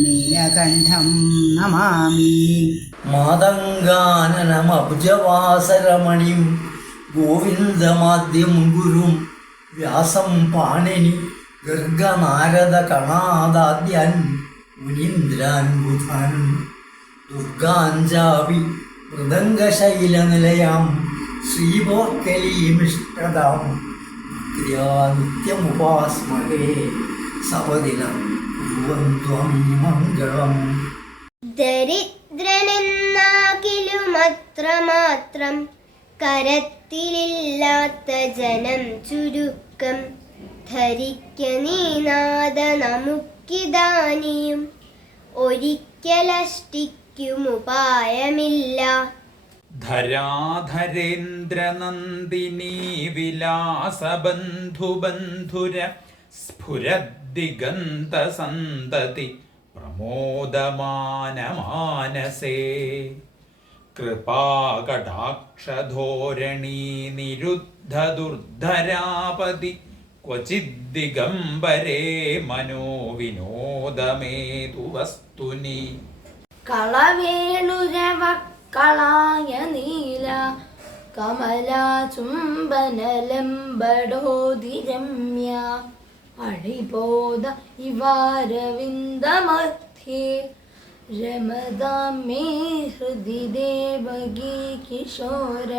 നീലകണ്ഠം നമാമി. മാതങ്കാനനമബ്ജവാസരമണിം ഗോവിന്ദമാദ്യം ഗുരും വ്യാസം പാണിനി ഗർഗനാരദ കണാദാദ്യാൻ മുനീന്ദ്രാൻ ബുധാൻ ദുർഗാഞ്ചാപി മൃദംഗശൈലനിലയാം ശ്രീപോർക്കലീമിഷ്ടതാം ക്രിയാ നിത്യമുപാസ്മഹേ സവദിനം കുർവന്ത്വം മംഗളം. ദരിദ്രനെന്നാകിലുമത്രമാത്രം കരത്തിലില്ലാത്ത ജനം ചുരുക്കം ധരിക്ക നീനാഥ നമുക്കിതാനിയും ഒരിക്കലഷ്ടിക്കുമുപായമില്ല. ധരാധരേന്ദ്രനന്ദിനീ വിലാസബന്ധുബന്ധുര സ്ഫുരദ്ദിഗന്തസന്തതി പ്രമോദമാനമാനസേ. കൃപാകടാക്ഷധോരണീ നിരുദ്ധ ദുർധരാപതി ക്വചിദ്ദിഗംബരേ മനോവിനോദമേതു വസ്തുനി കളവേണുരവക്കളായ നീല കമലാചുംബനലംബടോതിരമ്യ അഴിബോധ ഇവാരവിന്ദമധ്യേ രമതാം മേ ഹൃദി ദേവകീ കിശോര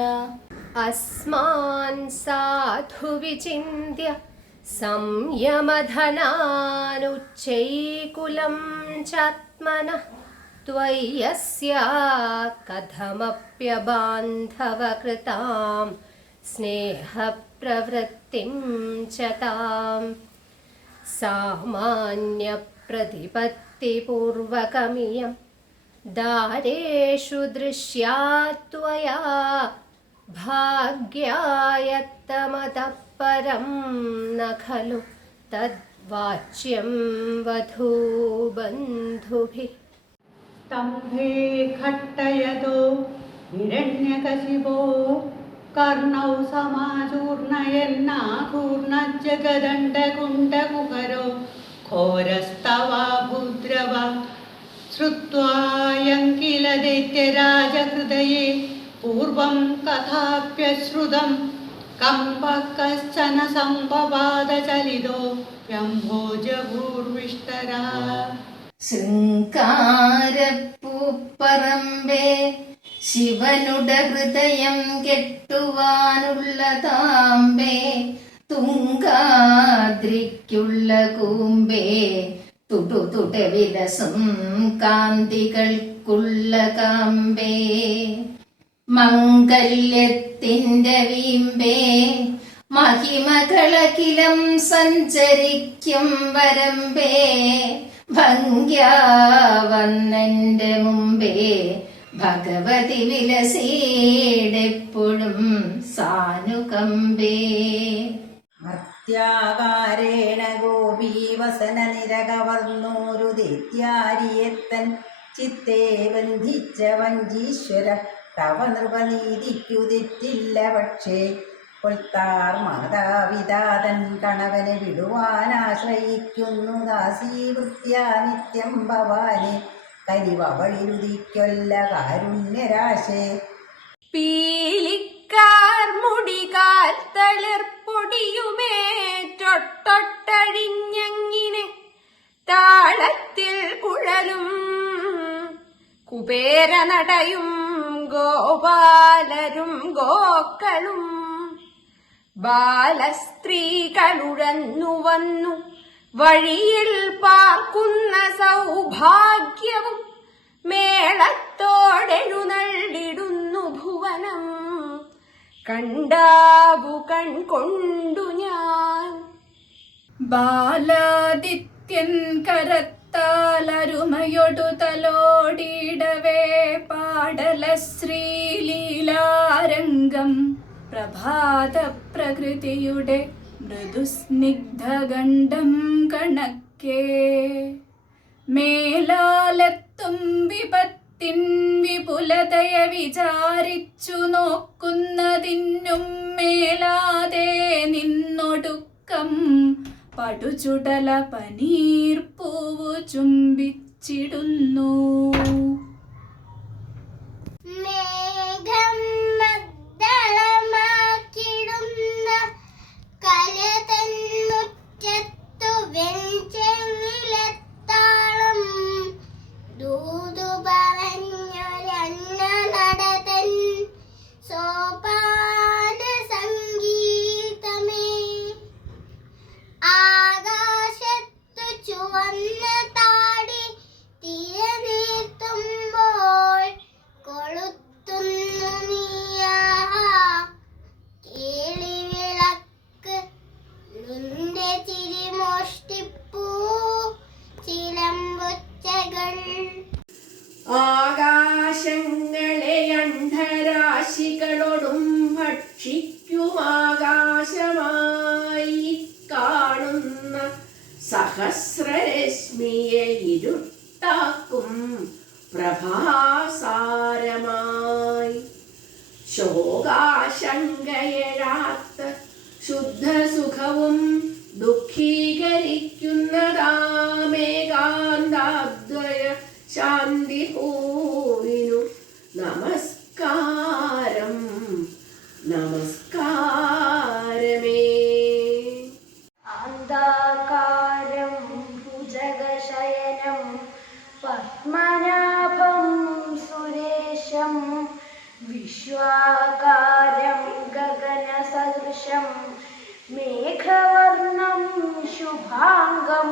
അസ്മാൻ സാധു വിചിന്യ സംയമധനാനുച്ചൈകുലം ചാത്മനഃ ത്വയ്യസ്യാ കഥമപ്യബാന്ധവകൃതാം സ്നേഹപ്രവൃത്തിം ച താം സാമാന്യപ്രതിപത്തിപൂർവകമിയം ദാരേഷു ദൃശ്യാ ത്വയാ ഭാഗ്യായത്തമതഃ പരം ന ഖലു തദ്വാച്യം വധൂബന്ധുഭിः സ്തംഭേ ഘട്ടയതോ ഹിരണ്യകശിപോ കർണൗ സമാചൂർണയന്നാഘൂർണജഗദണ്ഡകുണ്ടകുഹരോ ഘോരസ്തവാഭൂദ്രവ ശ്രുത്വായം കില ദൈത്യരാജഹൃദയേ പൂർവം കഥാപ്യശ്രുതം കമ്പകശ്ചന സംഭവാദചലിതോ വ്യംഭോജഭൂർവിഷ്ടരാ ശൃംഗാരപ്പൂപ്പറമ്പേ ശിവനുട ഹൃദയം കെട്ടുവാനുള്ള താമ്പേ തുങ്കാദ്രിക്കുള്ള കൂമ്പേ തുടുതുട വിലസും കാന്തികൾക്കുള്ള കാമ്പേ മംഗല്യത്തിന്റെ വീമ്പേ മഹിമകളകിലം സഞ്ചരിക്കും വരമ്പേ ഭംഗ്യാ വന്നെന്റെ മുമ്പേ ഭഗവതി വിലസീടെപ്പോഴും സാനുകമ്പേ മർത്യാകാരേണ ഗോപീവസന നിരകവർന്നൂരു ദൈത്യാരിയത്തൻ ചിത്തേ ബന്ധിച്ച വഞ്ചീശ്വര തവ നൃപനീതിക്കു തെറ്റില്ല പക്ഷേ കൊൽത്താർ മാതാപിതാതൻ കണവനെ വിടുവാനാശ്രയിക്കുന്നു ദാസീവൃത്യാ നിത്യം ഭവാനെ കരിവളിരുതിക്കൊല്ല കാരുണ്യരാശേ പീലിക്കാർ മുടികാൽ തളിർപ്പൊടിയുമേറ്റൊട്ടൊട്ടഴിഞ്ഞങ്ങിനെ താളത്തിൽ കുഴലും കുബേരനടയും ഗോപാലരും ഗോക്കളും ബാലസ്ത്രീകളുഴന്നു വന്നു വഴിയിൽ പാർക്കുന്ന സൗഭാഗ്യവും മേളത്തോടെഴുന്നള്ളിടുന്നു ഭുവനം കണ്ടാവു കൺകൊണ്ടു ഞാൻ. ബാലാദിത്യൻ കരത്താലരുമയൊടു തലോടിയിടവേ പാടല ശ്രീലീലാരംഗം പ്രഭാത പ്രകൃതിയുടെ മൃദുസ്നിഗ്ധഗണ്ഡം കണക്കേ മേലാലെത്തും വിപത്തിൻ വിപുലതയ വിചാരിച്ചു നോക്കുന്നതിനും മേലാതെ നിന്നൊടുക്കം പടുചുടല പനീർപ്പൂവു ചുംബിച്ചിടുന്നു. മേഘം മദ്ദളമാക്കിടുന്ന കലതന്നുറ്റത്തു വെഞ്ചെങ്ങിലെത്താളം ദൂതു പറഞ്ഞൊരന്ന നടതൻ സോപാന സംഗീതമേ ആകാശത്തു ചുവന്ന താടി തിരനീർത്തുമ്പോൾ കൊളുത്തുന്നു നീയാ കേളിവിളക്ക് നിന്റെ ചിരിമോഷ്ടിപ്പൂ ചിലമ്പുച്ചകൾ ആകാശങ്ങളെ അണ്ഡരാശികളോടും ഭക്ഷിക്കുമാകാശമായി കാണുന്ന സഹസ്രരശ്മിയെ ഇരുട്ടാക്കും പ്രഭാസാരമായി ശോകാശങ്കയഴാത്ത ശുദ്ധസുഖവും ദുഃഖീകരിക്കുന്നതാമേകാന്താദ്വയ ശാന്തി പൂവിനു നമസ്കാരം നമസ്കാരമേ. അന്ധാകാരം ഭുജഗശയനം പത്മനാഭം സുരേശം വിശ്വാകാരം ഗഗനസദൃശം മേഘവർണം ശുഭാംഗം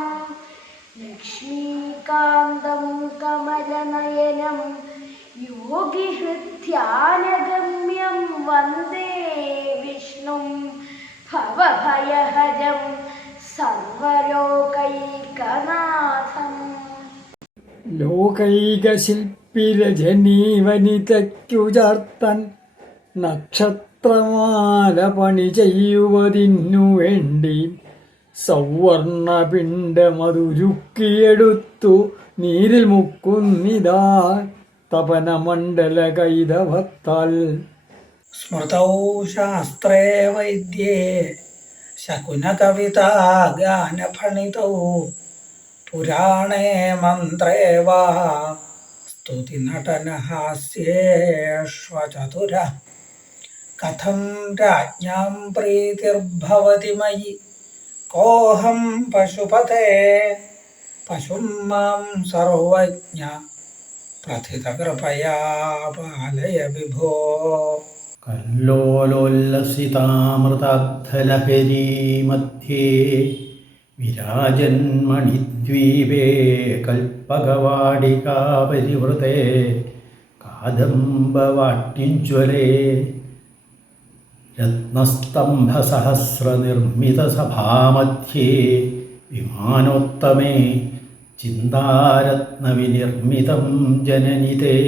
ലക്ഷ്മീകാന്തം കമലനയനം യോഗിഹൃദ്ധ്യാനഗമ്യം വന്ദേ വിഷ്ണും ഭവഭയഹരം സർവലോകൈകനാഥം. ലോകൈകശില്പിരജനീവനിതയ്ക്കു ചാർത്താൻ നക്ഷത്രമാല പണി ചെയ്യുവതിനു വേണ്ടി സൗവർണപിണ്ഡമതുരുക്കിയെടുത്തു നീരിൽ മുക്കുന്നിതാ തപനമണ്ഡല കൈതവത്താൽ. സ്മൃതൗ ശാസ്ത്രേ വൈദ്യേ ശകുനകവിതാ ഗാനഫണിതൗ പുരാണേ മന്ത്രേ വാ സ്തുതിനടനഹാസ്യേഷ്വചതുര. കഥം രാജ്ഞാം പ്രീതിർഭവതി മയി കോഹം പശുപതേ പശും മാം സർവജ്ഞ പ്രഥിതകൃപയാ പാലയ വിഭോ. കല്ലോലോല്ലസിതാമൃതാബ്ധലഹരീ മധ്യേ വിരാജന്മണിദ്വീപേ കൽപ്പകവാടികാപരിവൃതേ കാദംബവാട്ട്യഞ്ജ്വലേ രത്നസ്തംഭസഹസ്രനിർമ്മിതസഭാമധ്യേ വിമാനോത്തമേ ചിന്താരത്നവിനിർമ്മിതം ജനനിതേ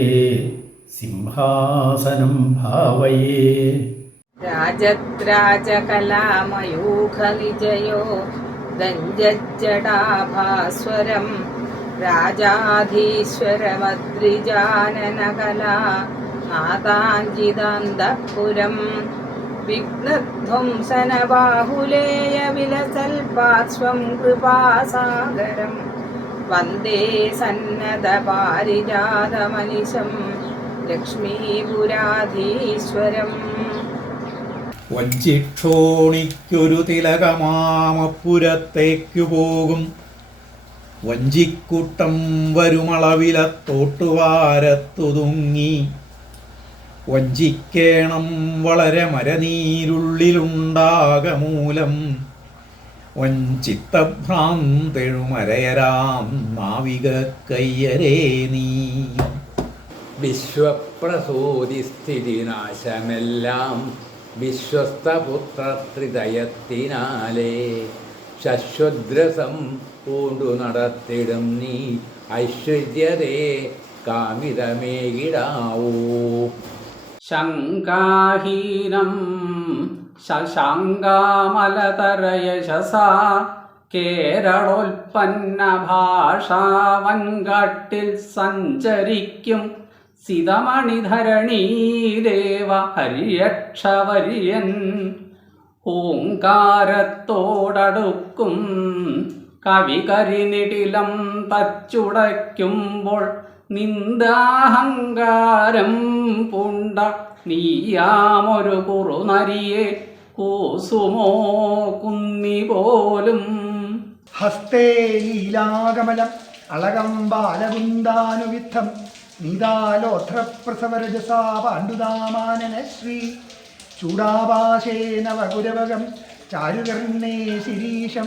സിംഹാസനം ഭാവയേ. രാജദ്രാജകലാമയൂഖനിജയോ ദഞ്ജജ്ജടാഭാസ്വരം രാജാധീശ്വരമദ്രിജാനനകലാ നാദാഞ്ജിതാന്തഃപുരം വിഘ്നധ്വംസനബാഹുലേയ വിലസൽപാർശ്വം കൃപാസാഗരം വന്ദേ സന്നദ്ധപാരിജാതമനിശം ലക്ഷ്മീപുരാധീശ്വരം. വഞ്ചിക്ഷോണിക്കൊരു തിലകമാമപ്പുരത്തേക്കു പോകും വഞ്ചിക്കൂട്ടം വരുമളവിലത്തോട്ടുവാരത്തുതുങ്ങി വഞ്ചിക്കേണം വളരെ മരനീരുള്ളിലുണ്ടാകമൂലം വഞ്ചിത്തഭ്രാന്തെഴുമരയരാം നാവിക കയ്യരേ നീ. വിശ്വപ്രസൂതിസ്ഥിതിനാശമെല്ലാം വിശ്വസ്തപുത്രത്രിദയത്തിനാലേ ശശ്വദ്രസം പൂണ്ടു നടത്തിടും നീ ഐശ്വര്യതേ കാമിതമേകിടാവൂ. ശങ്കാഹീനം ശശാങ്കാമലതരയശസാ കേരളോൽപ്പന്ന ഭാഷാവൻകാട്ടിൽ സഞ്ചരിക്കും സിതമണിധരണീദേവ ഹരിയക്ഷവര്യൻ ഓങ്കാരത്തോടടുക്കും കവികരിനിടിലം തച്ചുടയ്ക്കുമ്പോൾ നിന്ദാഹങ്കാരം പൂണ്ട നീയാമൊരു കുറുനരിയെ കൂസുമോ കുന്നി പോലും. ഹസ്തേ ലീലാകമലം അളകം ബാലകുന്ദാനുവിദ്ധം നീതാലോത്രപ്രസവരജസാ പാണ്ഡുദാമാനനശ്രീ ചൂടാഭാസേ നവകുരവകം ചാരുകർണേ ശിരീശം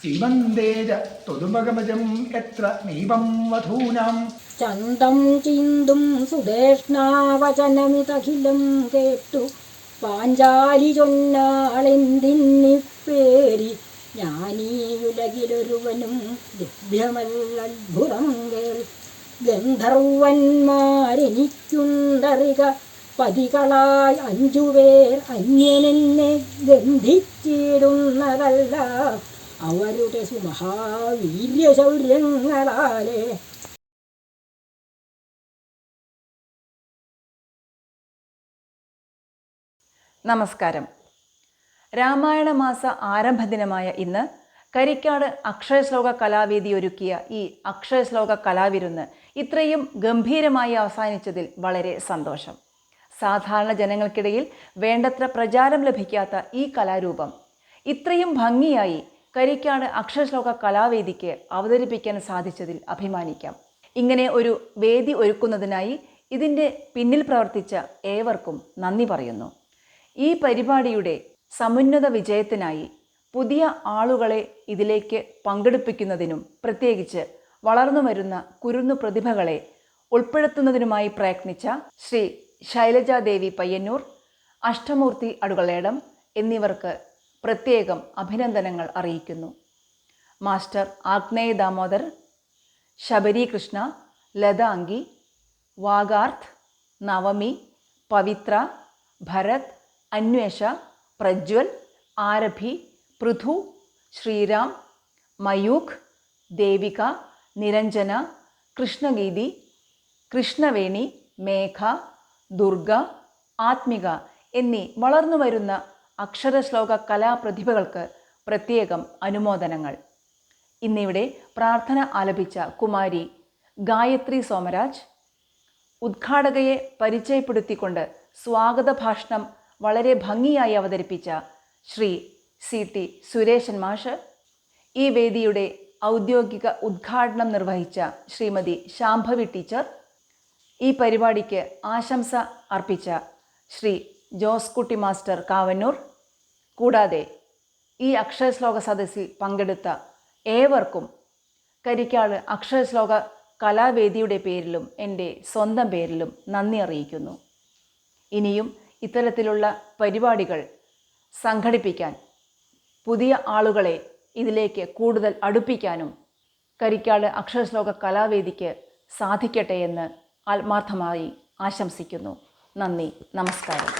സീമന്തേജ തൊടുമകമജം എത്ര നീപം വധൂനാം. ചന്തം ചീന്തും സുദേഷ്ണാവചനമിതഖിലം കേട്ടു പാഞ്ചാലി ചൊന്നാളെന്തിന്നിപ്പേരി ഞാനീയുലകിലൊരുവനും ദിവ്യമല്ലത്ഭുതം കേൾ. ഗന്ധർവന്മാരെനിക്കുണ്ടറിക പതികളായി 5 പേർ അന്യനെന്നെ ഗന്ധിച്ചിടുന്നതല്ല അവരുടെ സുമഹാവീര്യശൗര്യങ്ങളാലേ. നമസ്കാരം. രാമായണ മാസ ആരംഭ ദിനമായ ഇന്ന് കരിക്കാട് അക്ഷരശ്ലോക കലാവേദി ഒരുക്കിയ ഈ അക്ഷരശ്ലോക കലാവിരുന്ന് ഇത്രയും ഗംഭീരമായി അവസാനിച്ചതിൽ വളരെ സന്തോഷം. സാധാരണ ജനങ്ങൾക്കിടയിൽ വേണ്ടത്ര പ്രചാരം ലഭിക്കാത്ത ഈ കലാരൂപം ഇത്രയും ഭംഗിയായി കരിക്കാട് അക്ഷരശ്ലോക കലാവേദിക്ക് അവതരിപ്പിക്കാൻ സാധിച്ചതിൽ അഭിമാനിക്കാം. ഇങ്ങനെ ഒരു വേദി ഒരുക്കുന്നതിനായി ഇതിൻ്റെ പിന്നിൽ പ്രവർത്തിച്ച ഏവർക്കും നന്ദി പറയുന്നു. ഈ പരിപാടിയുടെ സമുന്നത വിജയത്തിനായി പുതിയ ആളുകളെ ഇതിലേക്ക് പങ്കെടുപ്പിക്കുന്നതിനും പ്രത്യേകിച്ച് വളർന്നു വരുന്ന കുരുന്നു പ്രതിഭകളെ ഉൾപ്പെടുത്തുന്നതിനുമായി പ്രയത്നിച്ച ശ്രീ ശൈലജാദേവി പയ്യന്നൂർ, അഷ്ടമൂർത്തി അടുകളേടം എന്നിവർക്ക് പ്രത്യേകം അഭിനന്ദനങ്ങൾ അറിയിക്കുന്നു. മാസ്റ്റർ ആഗ്നേയ ദാമോദർ, ശബരി കൃഷ്ണ, ലതാംഗി, വാഗാർത്ത്, നവമി, പവിത്ര, ഭരത്, അന്വേഷ, പ്രജ്വൽ, ആരഭി, പൃഥു, ശ്രീരാം, മയൂഖ്, ദേവിക, നിരഞ്ജന, കൃഷ്ണഗീതി, കൃഷ്ണവേണി, മേഘ, ദുർഗ, ആത്മിക എന്നീ വളർന്നു വരുന്ന അക്ഷരശ്ലോക കലാപ്രതിഭകൾക്ക് പ്രത്യേകം അനുമോദനങ്ങൾ. ഇന്നിവിടെ പ്രാർത്ഥന ആലപിച്ച കുമാരി ഗായത്രി സോമരാജ്, ഉദ്ഘാടകയെ പരിചയപ്പെടുത്തിക്കൊണ്ട് സ്വാഗത ഭാഷണം വളരെ ഭംഗിയായി അവതരിപ്പിച്ച ശ്രീ CT സുരേശൻ മാഷ്, ഈ വേദിയുടെ ഔദ്യോഗിക ഉദ്ഘാടനം നിർവഹിച്ച ശ്രീമതി ശാംഭവി ടീച്ചർ, ഈ പരിപാടിക്ക് ആശംസ അർപ്പിച്ച ശ്രീ ജോസ്കുട്ടി മാസ്റ്റർ കാവന്നൂർ, കൂടാതെ ഈ അക്ഷരശ്ലോക സദസ്സിൽ പങ്കെടുത്ത ഏവർക്കും കരിക്കാട് അക്ഷരശ്ലോക കലാവേദിയുടെ പേരിലും എൻ്റെ സ്വന്തം പേരിലും നന്ദി അറിയിക്കുന്നു. ഇനിയും ഇത്തരത്തിലുള്ള പരിപാടികൾ സംഘടിപ്പിക്കാൻ, പുതിയ ആളുകളെ ഇതിലേക്ക് കൂടുതൽ അടുപ്പിക്കാനും കരിക്കാട് അക്ഷരശ്ലോക കലാവേദിക്ക് സാധിക്കട്ടെ എന്ന് ആത്മാർത്ഥമായി ആശംസിക്കുന്നു. നന്ദി, നമസ്കാരം.